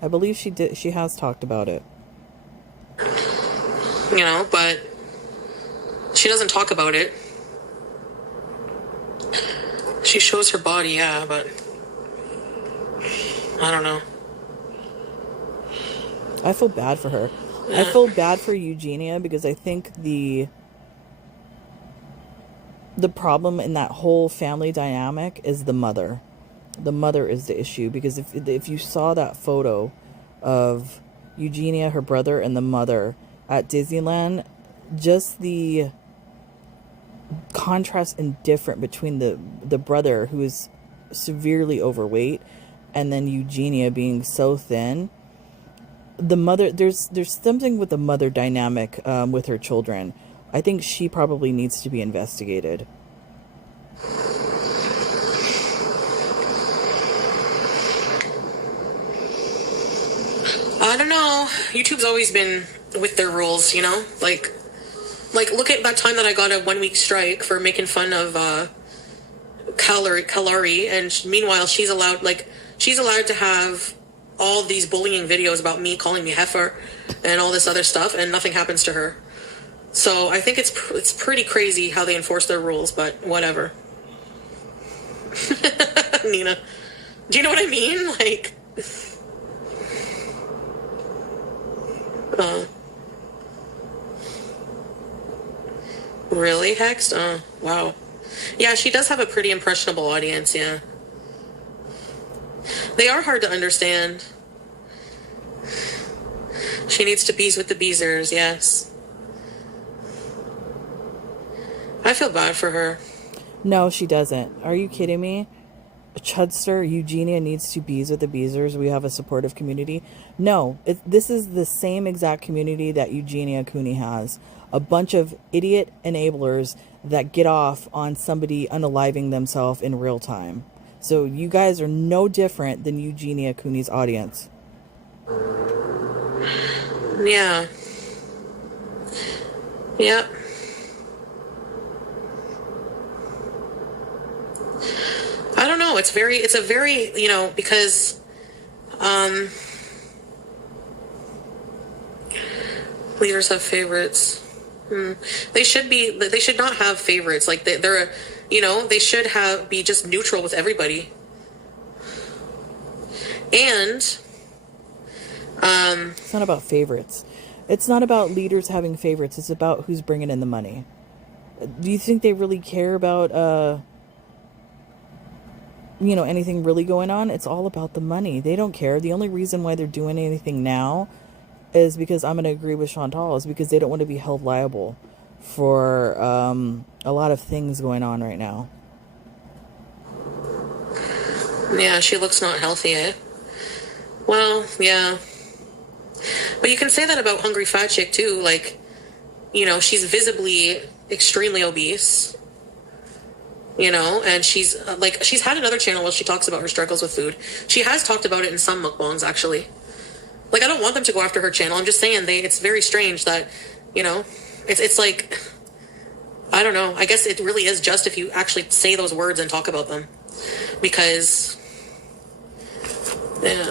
I believe she did. She has talked about it. But she doesn't talk about it. She shows her body, yeah, but I don't know. I feel bad for her. Yeah. I feel bad for Eugenia because I think the problem in that whole family dynamic is the mother. The mother is the issue, because if you saw that photo of Eugenia, her brother, and the mother at Disneyland, just the contrast and different between the brother, who is severely overweight, and then Eugenia being so thin. The mother, there's something with the mother dynamic with her children. I think she probably needs to be investigated. I don't know. YouTube's always been with their rules, Like look at that time that I got a 1-week strike for making fun of Kalari, and meanwhile she's allowed to have all these bullying videos about me, calling me heifer and all this other stuff, and nothing happens to her. So I think it's pretty crazy how they enforce their rules, but whatever. Nina, do you know what I mean? Like, really, Hex? Wow. Yeah, she does have a pretty impressionable audience, yeah. They are hard to understand. She needs to bees with the beezers, yes. I feel bad for her. No, she doesn't. Are you kidding me? Chudster, Eugenia needs to bees with the beezers. We have a supportive community. No, this is the same exact community that Eugenia Cooney has. A bunch of idiot enablers that get off on somebody unaliving themselves in real time. So you guys are no different than Eugenia Cooney's audience. Yeah. Yep. I don't know. It's a very, because, leaders have favorites. They should not have favorites. Like they're they should be just neutral with everybody. And, it's not about favorites. It's not about leaders having favorites. It's about who's bringing in the money. Do you think they really care about, anything really going on? It's all about the money. They don't care. The only reason why they're doing anything now is because, I'm going to agree with Chantal, is because they don't want to be held liable for a lot of things going on right now. Yeah, she looks not healthy, eh? Well, yeah. But you can say that about Hungry Fat Chick, too. Like, she's visibly extremely obese. you know, and she's like, she's had another channel where she talks about her struggles with food. She has talked about it in some mukbangs, actually. Like, I don't want them to go after her channel. I'm just saying it's very strange that, you know, it's like, I don't know. I guess it really is just if you actually say those words and talk about them. Because, yeah.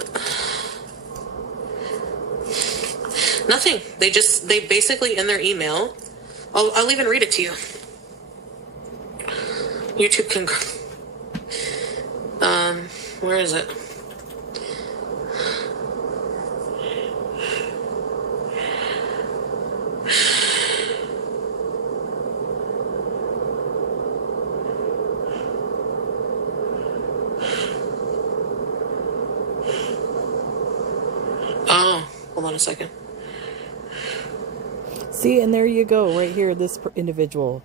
Nothing. They basically, in their email, I'll even read it to you. YouTube can, where is it? Oh, hold on a second. See, and there you go, right here, this individual,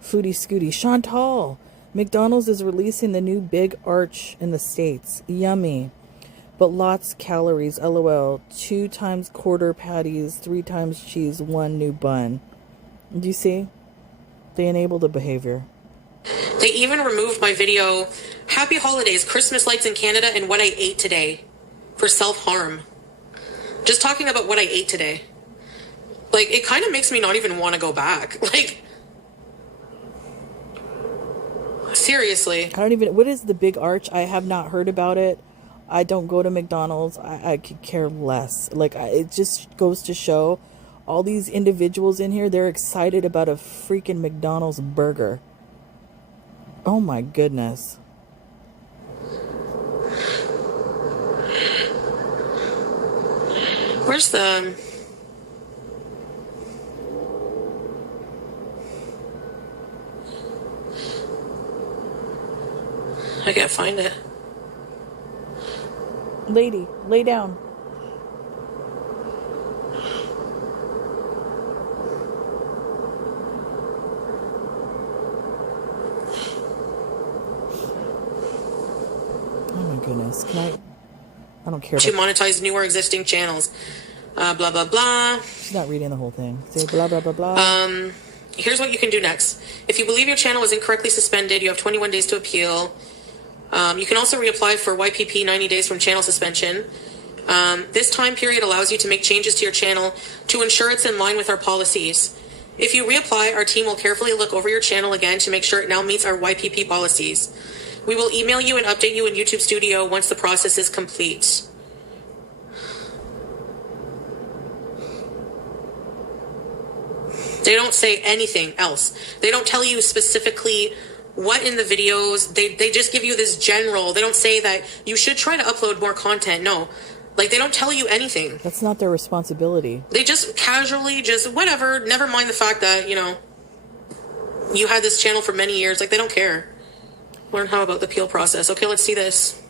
Foodie Scooty. Chantal, McDonald's is releasing the new Big Arch in the States. Yummy. But lots calories, LOL. 2 times quarter patties, 3 times cheese, 1 new bun. Do you see? They enable the behavior. They even removed my video, Happy Holidays, Christmas lights in Canada and what I ate today, for self-harm. Just talking about what I ate today. Like, it kind of makes me not even want to go back. Like, seriously. I don't even... What is the Big Arch? I have not heard about it. I don't go to McDonald's. I could care less. Like, it just goes to show all these individuals in here, they're excited about a freaking McDonald's burger. Oh my goodness. Where's the... I can't find it. Lady, lay down. Oh my goodness. Can I don't care To about... monetize new or existing channels. Blah, blah, blah. She's not reading the whole thing. Say blah, blah, blah, blah. Here's what you can do next. If you believe your channel was incorrectly suspended, you have 21 days to appeal. You can also reapply for YPP 90 days from channel suspension. This time period allows you to make changes to your channel to ensure it's in line with our policies. If you reapply, our team will carefully look over your channel again to make sure it now meets our YPP policies. We will email you and update you in YouTube Studio once the process is complete. They don't say anything else. They don't tell you specifically what in the videos. They just give you this general. They don't say that you should try to upload more content. No. Like, they don't tell you anything. That's not their responsibility. They just casually just whatever. Never mind the fact that, you know, you had this channel for many years. Like, they don't care. Learn how about the appeal process. Okay, let's see this.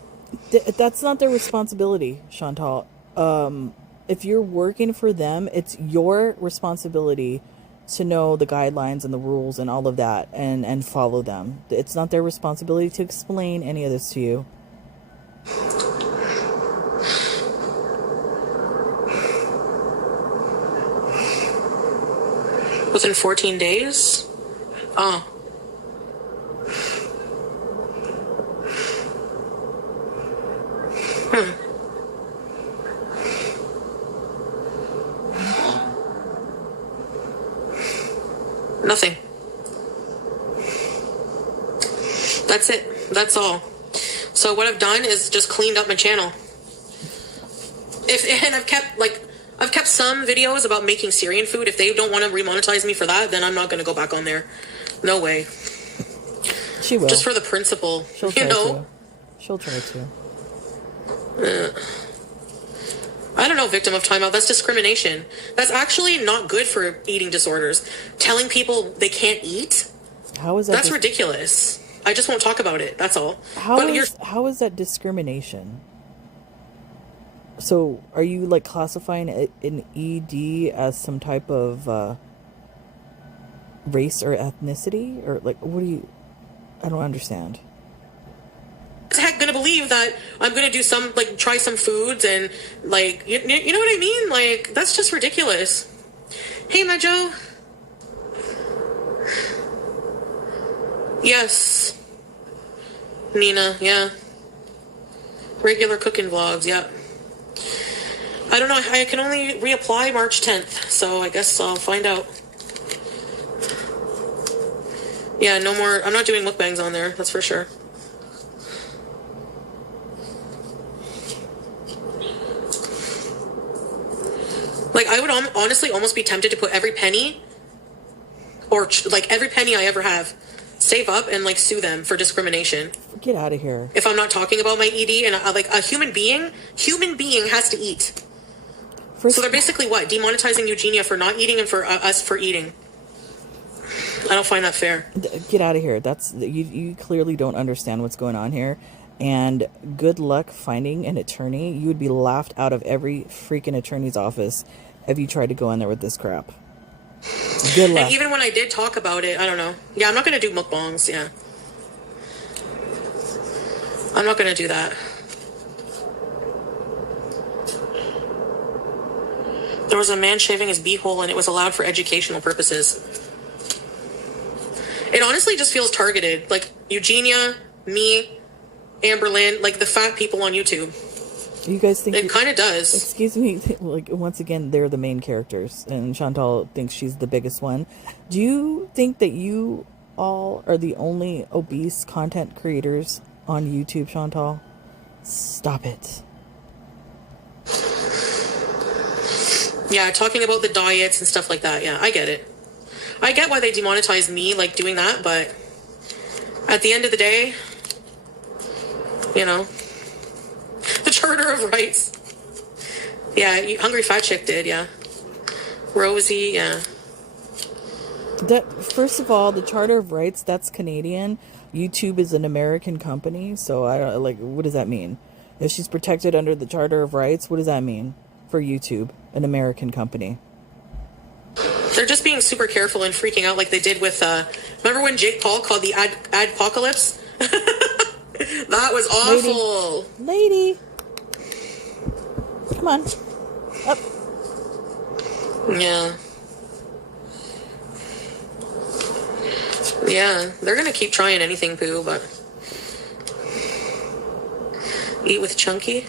That's not their responsibility, Chantal. If you're working for them, it's your responsibility to know the guidelines and the rules and all of that and follow them. It's not their responsibility to explain any of this to you. Within 14 days? Oh. Nothing. That's it. That's all. So what I've done is just cleaned up my channel. And I've kept some videos about making Syrian food. If they don't want to remonetize me for that, then I'm not going to go back on there. No way. She will. Just for the principle, She'll try to. She'll try to. I don't know, victim of timeout. That's discrimination. That's actually not good for eating disorders. Telling people they can't eat? How is that? That's ridiculous. I just won't talk about it. That's all. How is that discrimination? So, are you like classifying an ED as some type of race or ethnicity, or like what do you? I don't understand. Heck gonna believe that I'm gonna do some, like, try some foods and, like, you know what I mean? Like, that's just ridiculous. Hey, Majo. Yes. Nina, yeah. Regular cooking vlogs, yeah. I don't know. I can only reapply March 10th, so I guess I'll find out. Yeah, no more. I'm not doing mukbangs on there, that's for sure. Like, I would honestly almost be tempted to put every penny, or like every penny I ever have, save up and like sue them for discrimination. Get out of here. If I'm not talking about my ED, and like a human being has to eat. So they're basically what? Demonetizing Eugenia for not eating and for us for eating. I don't find that fair. Get out of here. That's you clearly don't understand what's going on here. And good luck finding an attorney. You would be laughed out of every freaking attorney's office if you tried to go in there with this crap. Good luck. And even when I did talk about it, I don't know. Yeah, I'm not going to do mukbangs, yeah. I'm not going to do that. There was a man shaving his beehole and it was allowed for educational purposes. It honestly just feels targeted. Like Eugenia, me, Amberlynn, like the fat people on YouTube. You guys think it kind of does? Excuse me. Like, once again, they're the main characters, and Chantal thinks she's the biggest one. Do you think that you all are the only obese content creators on YouTube, Chantal? Stop it. Yeah, talking about the diets and stuff like that. Yeah, I get it. I get why they demonetized me, like, doing that, but at the end of the day, you know, the Charter of Rights. Yeah, Hungry Fat Chick did, yeah. Rosie, yeah. That, first of all, the Charter of Rights, that's Canadian. YouTube is an American company, so I don't, like, what does that mean? If she's protected under the Charter of Rights, what does that mean for YouTube, an American company? They're just being super careful and freaking out like they did with, remember when Jake Paul called the adpocalypse? That was awful. Lady. Come on. Up. Yeah. Yeah, they're gonna keep trying anything, Pooh, but... Eat with Chunky?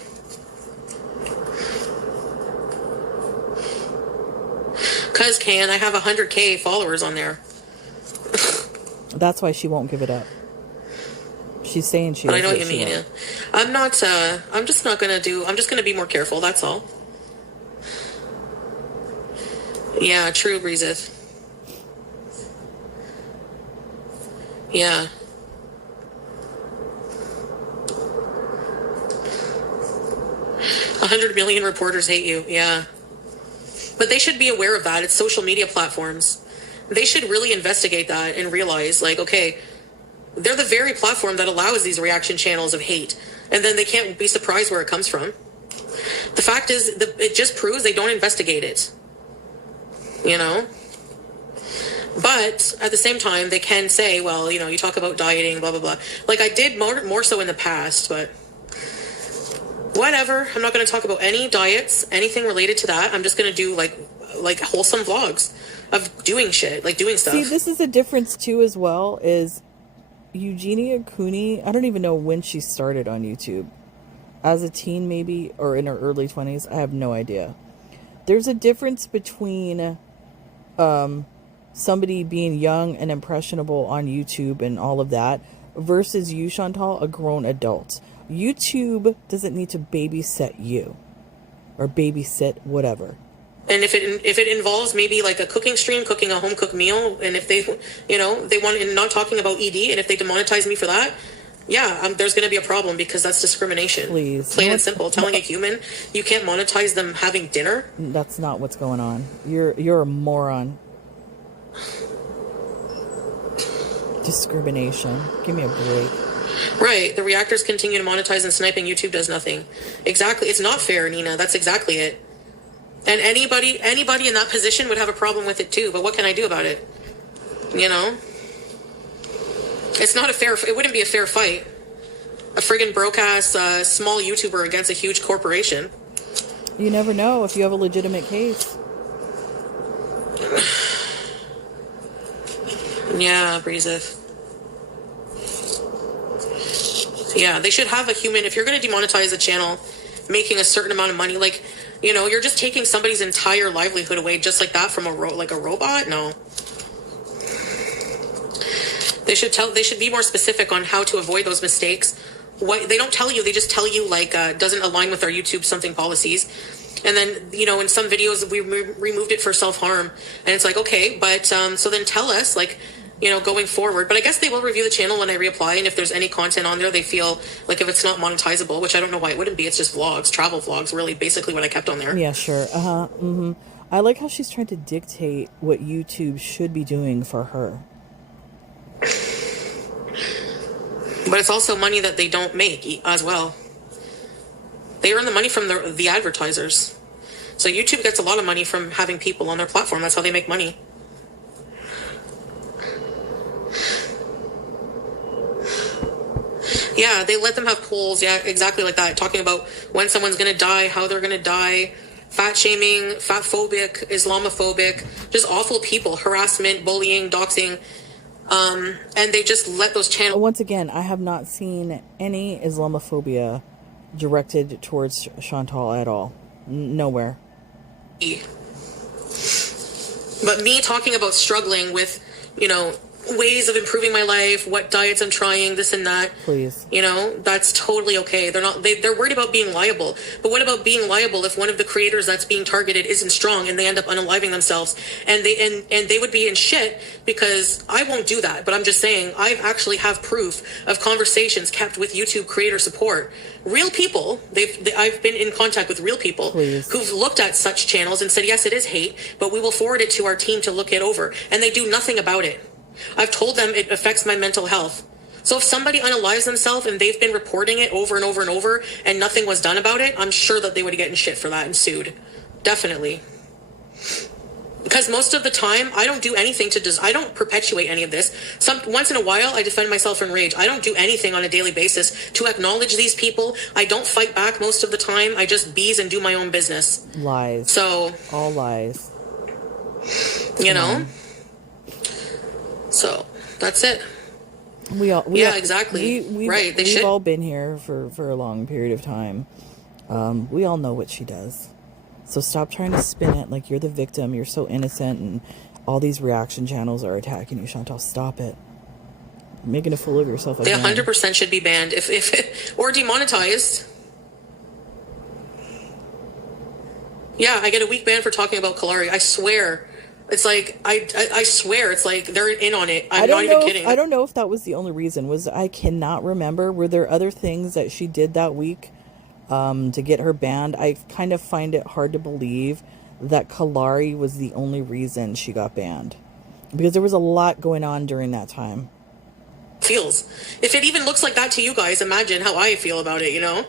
Cuz can, I have 100K followers on there. That's why she won't give it up. She's saying she. But I know what you mean, yeah. I'm not, I'm just gonna be more careful, that's all. Yeah, true, Breezeth. Yeah. $100 million reporters hate you, yeah. But they should be aware of that. It's social media platforms. They should really investigate that and realize, like, okay, they're the very platform that allows these reaction channels of hate. And then they can't be surprised where it comes from. The fact is, it just proves they don't investigate it. You know? But at the same time, they can say, well, you know, you talk about dieting, blah, blah, blah. Like I did more so in the past, but whatever. I'm not going to talk about any diets, anything related to that. I'm just going to do like wholesome vlogs of doing shit, like doing stuff. See, this is a difference too as well, is Eugenia Cooney, I don't even know when she started on YouTube. As a teen maybe, or in her early 20s, I have no idea. There's a difference between somebody being young and impressionable on YouTube and all of that versus you, Chantal, a grown adult. YouTube doesn't need to babysit you or babysit whatever. And if it involves maybe like a cooking stream, cooking a home cooked meal, and if they, you know, they want, and not talking about ED, and if they demonetize me for that, yeah, there's going to be a problem because that's discrimination. Please. Plain and simple. Telling a human you can't monetize them having dinner. That's not what's going on. You're a moron. Discrimination. Give me a break. Right. The reactors continue to monetize and sniping. YouTube does nothing. Exactly. It's not fair, Nina. That's exactly it. And anybody in that position would have a problem with it too. But what can I do about it? You know? It's not it wouldn't be a fair fight. A friggin' broke-ass small YouTuber against a huge corporation. You never know if you have a legitimate case. Yeah, Breezeth. Yeah, they should have a human. If you're going to demonetize a channel, making a certain amount of money, like, you know, you're just taking somebody's entire livelihood away just like that from a robot. No, they should be more specific on how to avoid those mistakes. What they don't tell you, they just tell you like doesn't align with our YouTube something policies. And then, you know, in some videos we removed it for self-harm, and it's like, okay, but so then tell us, like, you know, going forward. But I guess they will review the channel when I reapply, and if there's any content on there they feel like, if it's not monetizable, which I don't know why it wouldn't be, it's just vlogs, travel vlogs, really basically what I kept on there. Yeah, sure. I like how she's trying to dictate what YouTube should be doing for her. But it's also money that they don't make as well. They earn the money from the advertisers. So YouTube gets a lot of money from having people on their platform. That's how they make money. Yeah, they let them have polls. Yeah, exactly like that. Talking about when someone's going to die, how they're going to die, fat shaming, fat phobic, Islamophobic, just awful people, harassment, bullying, doxing. And they just let those channels. Once again, I have not seen any Islamophobia directed towards Chantal at all. Nowhere. But me talking about struggling with, you know, ways of improving my life, what diets I'm trying, this and that. Please. You know, that's totally okay. They're worried about being liable. But what about being liable if one of the creators that's being targeted isn't strong and they end up unaliving themselves, and they would be in shit, because I won't do that. But I'm just saying, I actually have proof of conversations kept with YouTube creator support. Real people, I've been in contact with real people. Please. Who've looked at such channels and said, yes, it is hate, but we will forward it to our team to look it over. And they do nothing about it. I've told them it affects my mental health. So if somebody unalives themselves and they've been reporting it over and over and over and nothing was done about it, I'm sure that they would get in shit for that and sued. Definitely. Because most of the time, I don't do anything I don't perpetuate any of this. Once in a while, I defend myself in rage. I don't do anything on a daily basis to acknowledge these people. I don't fight back most of the time. I just bees and do my own business. Lies. So. All lies. You know? So, that's it. Exactly. We've all been here for a long period of time. We all know what she does. So stop trying to spin it like you're the victim. You're so innocent, and all these reaction channels are attacking you. Chantal, stop it. You're making a fool of yourself again. They 100% should be banned or demonetized. Yeah, I get a week ban for talking about Kalari. I swear. It's like, I swear, it's like they're in on it. I'm not even kidding. I don't know if that was the only reason. I cannot remember. Were there other things that she did that week to get her banned? I kind of find it hard to believe that Kalari was the only reason she got banned, because there was a lot going on during that time. Feels. If it even looks like that to you guys, imagine how I feel about it, you know?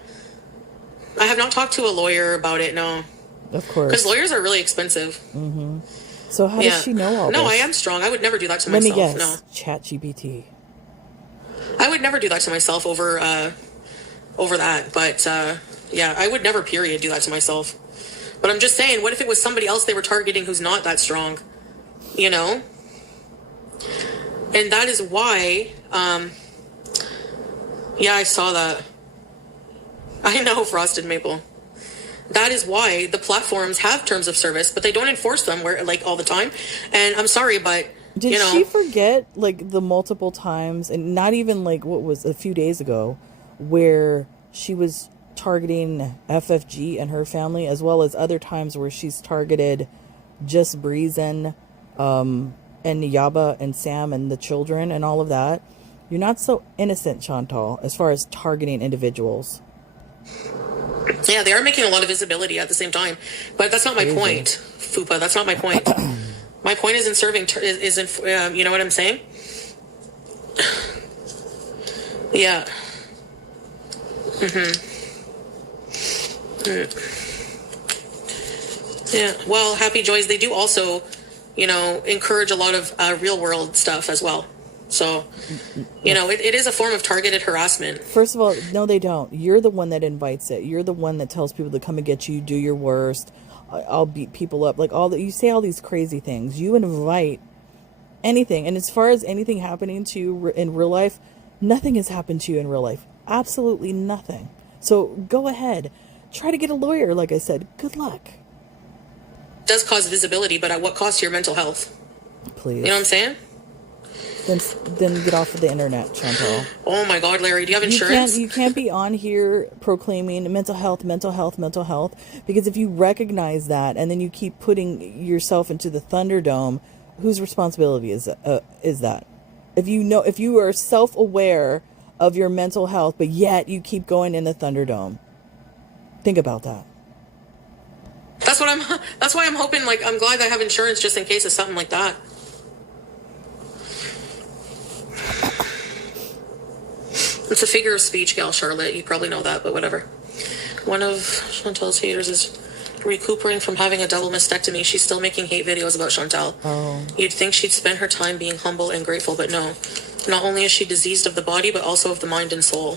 I have not talked to a lawyer about it, no. Of course. Because lawyers are really expensive. Mm-hmm. So how does she know all this? No, I am strong. I would never do that to myself. myself. Let me guess. No. ChatGPT. I would never do that to myself over that. But, yeah, I would never, period, do that to myself. But I'm just saying, what if it was somebody else they were targeting who's not that strong? You know? And that is why, yeah, I saw that. I know, Frosted Maple. That is why the platforms have terms of service, but they don't enforce them all the time. And I'm sorry, but did she forget the multiple times, and not even what was a few days ago, where she was targeting FFG and her family, as well as other times where she's targeted Just Breezin, and Niyaba and Sam and the children and all of that. You're not so innocent, Chantal, as far as targeting individuals. Yeah, they are making a lot of visibility at the same time, but that's not my point, Fupa. That's not my point. My point is in serving. You know what I'm saying? Yeah. Yeah. Well, Happy Joys. They do also, encourage a lot of real world stuff as well. So, it is a form of targeted harassment. First of all, no, they don't. You're the one that invites it. You're the one that tells people to come and get you, do your worst. I'll beat people up. You say all these crazy things. You invite anything. And as far as anything happening to you in real life, nothing has happened to you in real life. Absolutely nothing. So go ahead. Try to get a lawyer, like I said. Good luck. It does cause visibility, but at what cost to your mental health? Please. You know what I'm saying? Then get off of the internet, Chantal. Oh my God, Larry, do you have insurance? You can't be on here proclaiming mental health, mental health, mental health, because if you recognize that and then you keep putting yourself into the Thunderdome, whose responsibility is that? If you are self-aware of your mental health, but yet you keep going in the Thunderdome, think about that. That's why I'm hoping, like, I'm glad I have insurance just in case of something like that. It's a figure of speech, gal Charlotte. You probably know that, but whatever. One of Chantal's haters is recuperating from having a double mastectomy. She's still making hate videos about Chantal. Oh. You'd think she'd spend her time being humble and grateful, but no. Not only is she diseased of the body, but also of the mind and soul.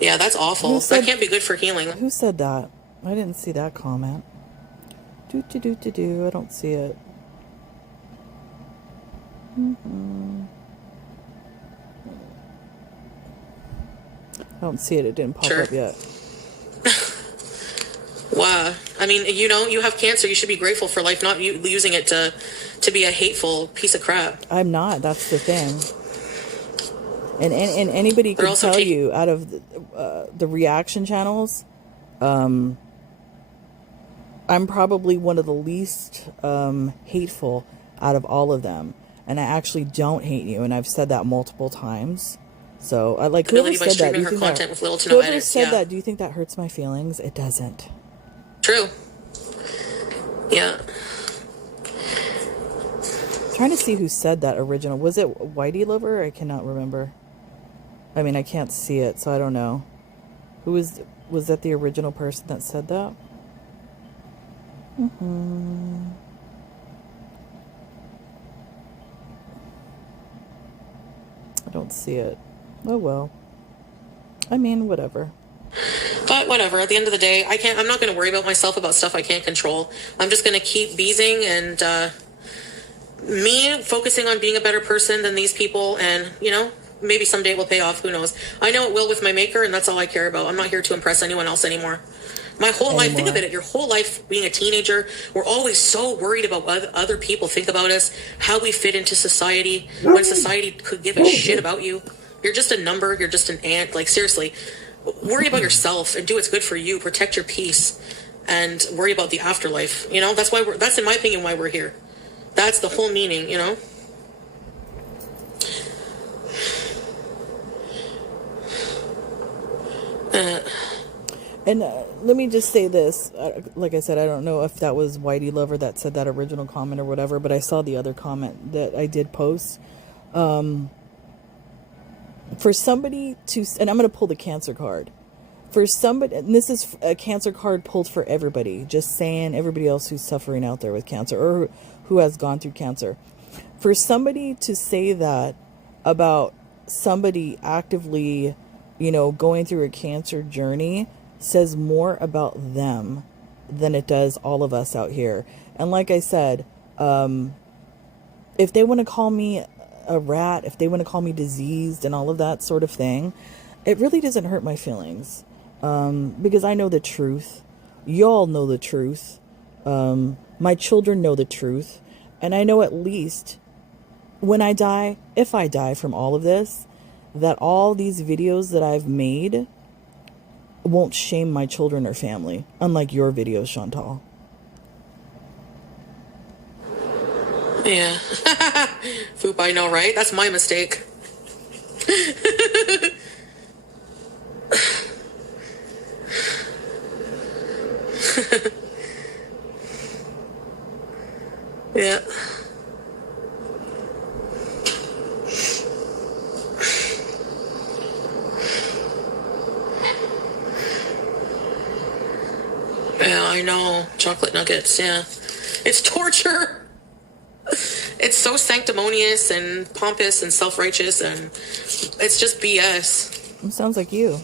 Yeah, that's awful. That can't be good for healing. Who said that? I didn't see that comment. I don't see it. I don't see it. It didn't pop up yet. Wow. I mean, you have cancer. You should be grateful for life, not using it to be a hateful piece of crap. I'm not. That's the thing. And anybody can tell you out of the reaction channels, I'm probably one of the least hateful out of all of them. And I actually don't hate you. And I've said that multiple times. So I like whoever said that. Do you think that, whoever said that, do you think that hurts my feelings? It doesn't. True. Yeah. I'm trying to see who said that original. Was it Whitey Lover? I cannot remember. I mean, I can't see it, so I don't know. Was that the original person that said that? I don't see it. Oh well. I mean, whatever. But whatever. At the end of the day, I'm not going to worry about myself about stuff I can't control. I'm just going to keep beezing and me focusing on being a better person than these people, and maybe someday it will pay off. Who knows? I know it will with my maker, and that's all I care about. I'm not here to impress anyone else anymore. My whole life, think of it, your whole life being a teenager, we're always so worried about what other people think about us, how we fit into society, when society could give a shit about you. You're just a number, you're just an ant. Like, seriously, worry about yourself and do what's good for you. Protect your peace and worry about the afterlife. That's in my opinion why we're here. That's the whole meaning, And let me just say this. Like I said, I don't know if that was Whitey Lover that said that original comment or whatever, but I saw the other comment that I did post. For somebody to, and I'm going to pull the cancer card. For somebody, and this is a cancer card pulled for everybody, just saying everybody else who's suffering out there with cancer or who has gone through cancer. For somebody to say that about somebody actively, going through a cancer journey says more about them than it does all of us out here. And like I said, if they want to call me a rat, if they want to call me diseased and all of that sort of thing, it really doesn't hurt my feelings. Because I know the truth. Y'all know the truth. My children know the truth. And I know at least when I die, if I die from all of this, that all these videos that I've made won't shame my children or family, unlike your videos, Chantal. Yeah. Foop, I know, right? That's my mistake. Yeah. Yeah, I know. Chocolate nuggets, yeah. It's torture. It's so sanctimonious and pompous and self-righteous, and it's just BS. It sounds like you.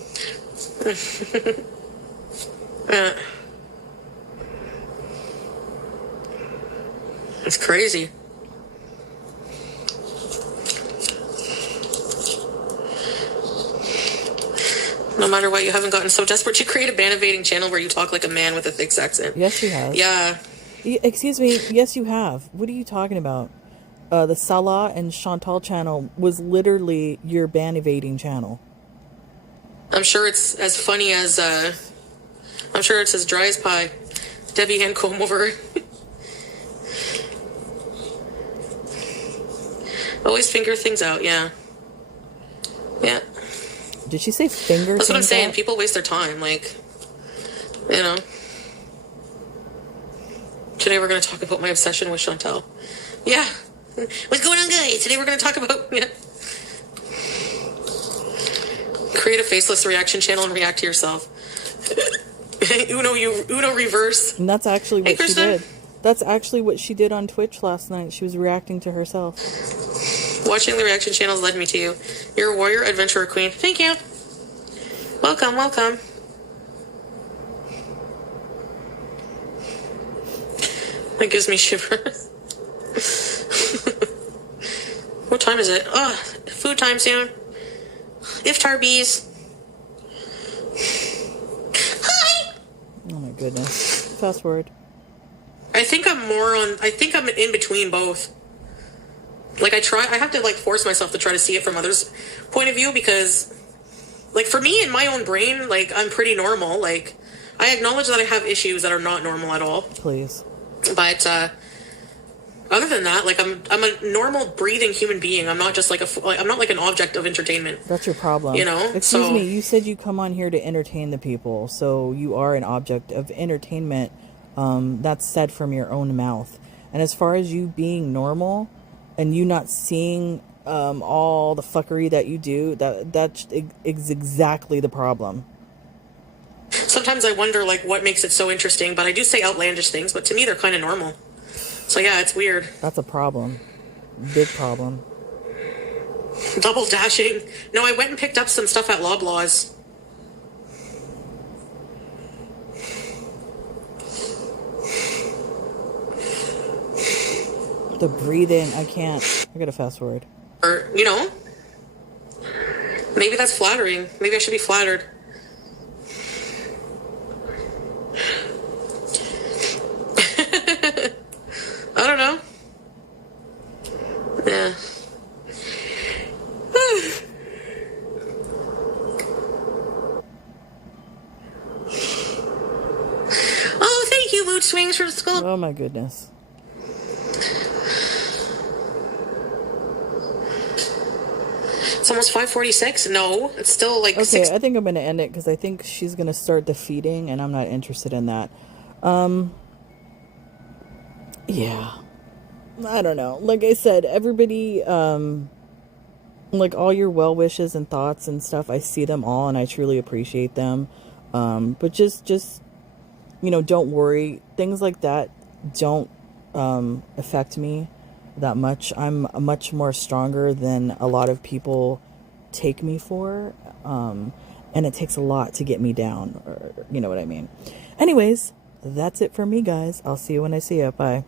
It's crazy. No matter what, you haven't gotten so desperate to create a band-evading channel where you talk like a man with a thick accent. Yes, she has. Yeah. Excuse me. Yes, you have. What are you talking about? The Salah and Chantal channel was literally your ban evading channel. I'm sure it's as funny as, I'm sure it's as dry as pie. Debbie hand comb over. Always finger things out, yeah. Yeah. Did she say finger? That's what I'm saying. Out? People waste their time. Like, you know. Today we're going to talk about my obsession with Chantal. Yeah. What's going on, guys? Today we're going to talk about... Yeah. Create a faceless reaction channel and react to yourself. Uno reverse. And that's actually what she did. That's actually what she did on Twitch last night. She was reacting to herself. Watching the reaction channels led me to you. You're a warrior, adventurer, queen. Thank you. Welcome, welcome. That gives me shivers. What time is it? Oh, food time soon. Iftar bees. Hi! Oh my goodness. Fast forward. I think I'm in between both. Like, I have to, like, force myself to try to see it from others' point of view because, like, for me in my own brain, like, I'm pretty normal. Like, I acknowledge that I have issues that are not normal at all. Please. But, other than that, like, I'm a normal, breathing human being. I'm not just, I'm not, like, an object of entertainment. That's your problem. You know? Excuse me, you said you come on here to entertain the people, so you are an object of entertainment. That's said from your own mouth. And as far as you being normal... and you not seeing all the fuckery that you do, that is exactly the problem. Sometimes I wonder, like, what makes it so interesting, but I do say outlandish things, but to me they're kind of normal. So yeah, it's weird. That's a problem. Big problem. Double dashing. No, I went and picked up some stuff at Loblaws. The breathing, I can't. I gotta fast forward. Or, you know, maybe that's flattering. Maybe I should be flattered. I don't know. Yeah. Oh, thank you, Mood Swings, for the skull. Oh my goodness. It's almost 5:46. No, it's still like okay. 6. I think I'm gonna end it because I think she's gonna start defeating, and I'm not interested in that. Yeah, I don't know. Like I said, everybody, like all your well wishes and thoughts and stuff, I see them all, and I truly appreciate them. But just you know, don't worry. Things like that don't affect me that much. I'm much more stronger than a lot of people take me for, and it takes a lot to get me down, or you know what I mean. Anyways, that's it for me, guys. I'll see you when I see you. Bye.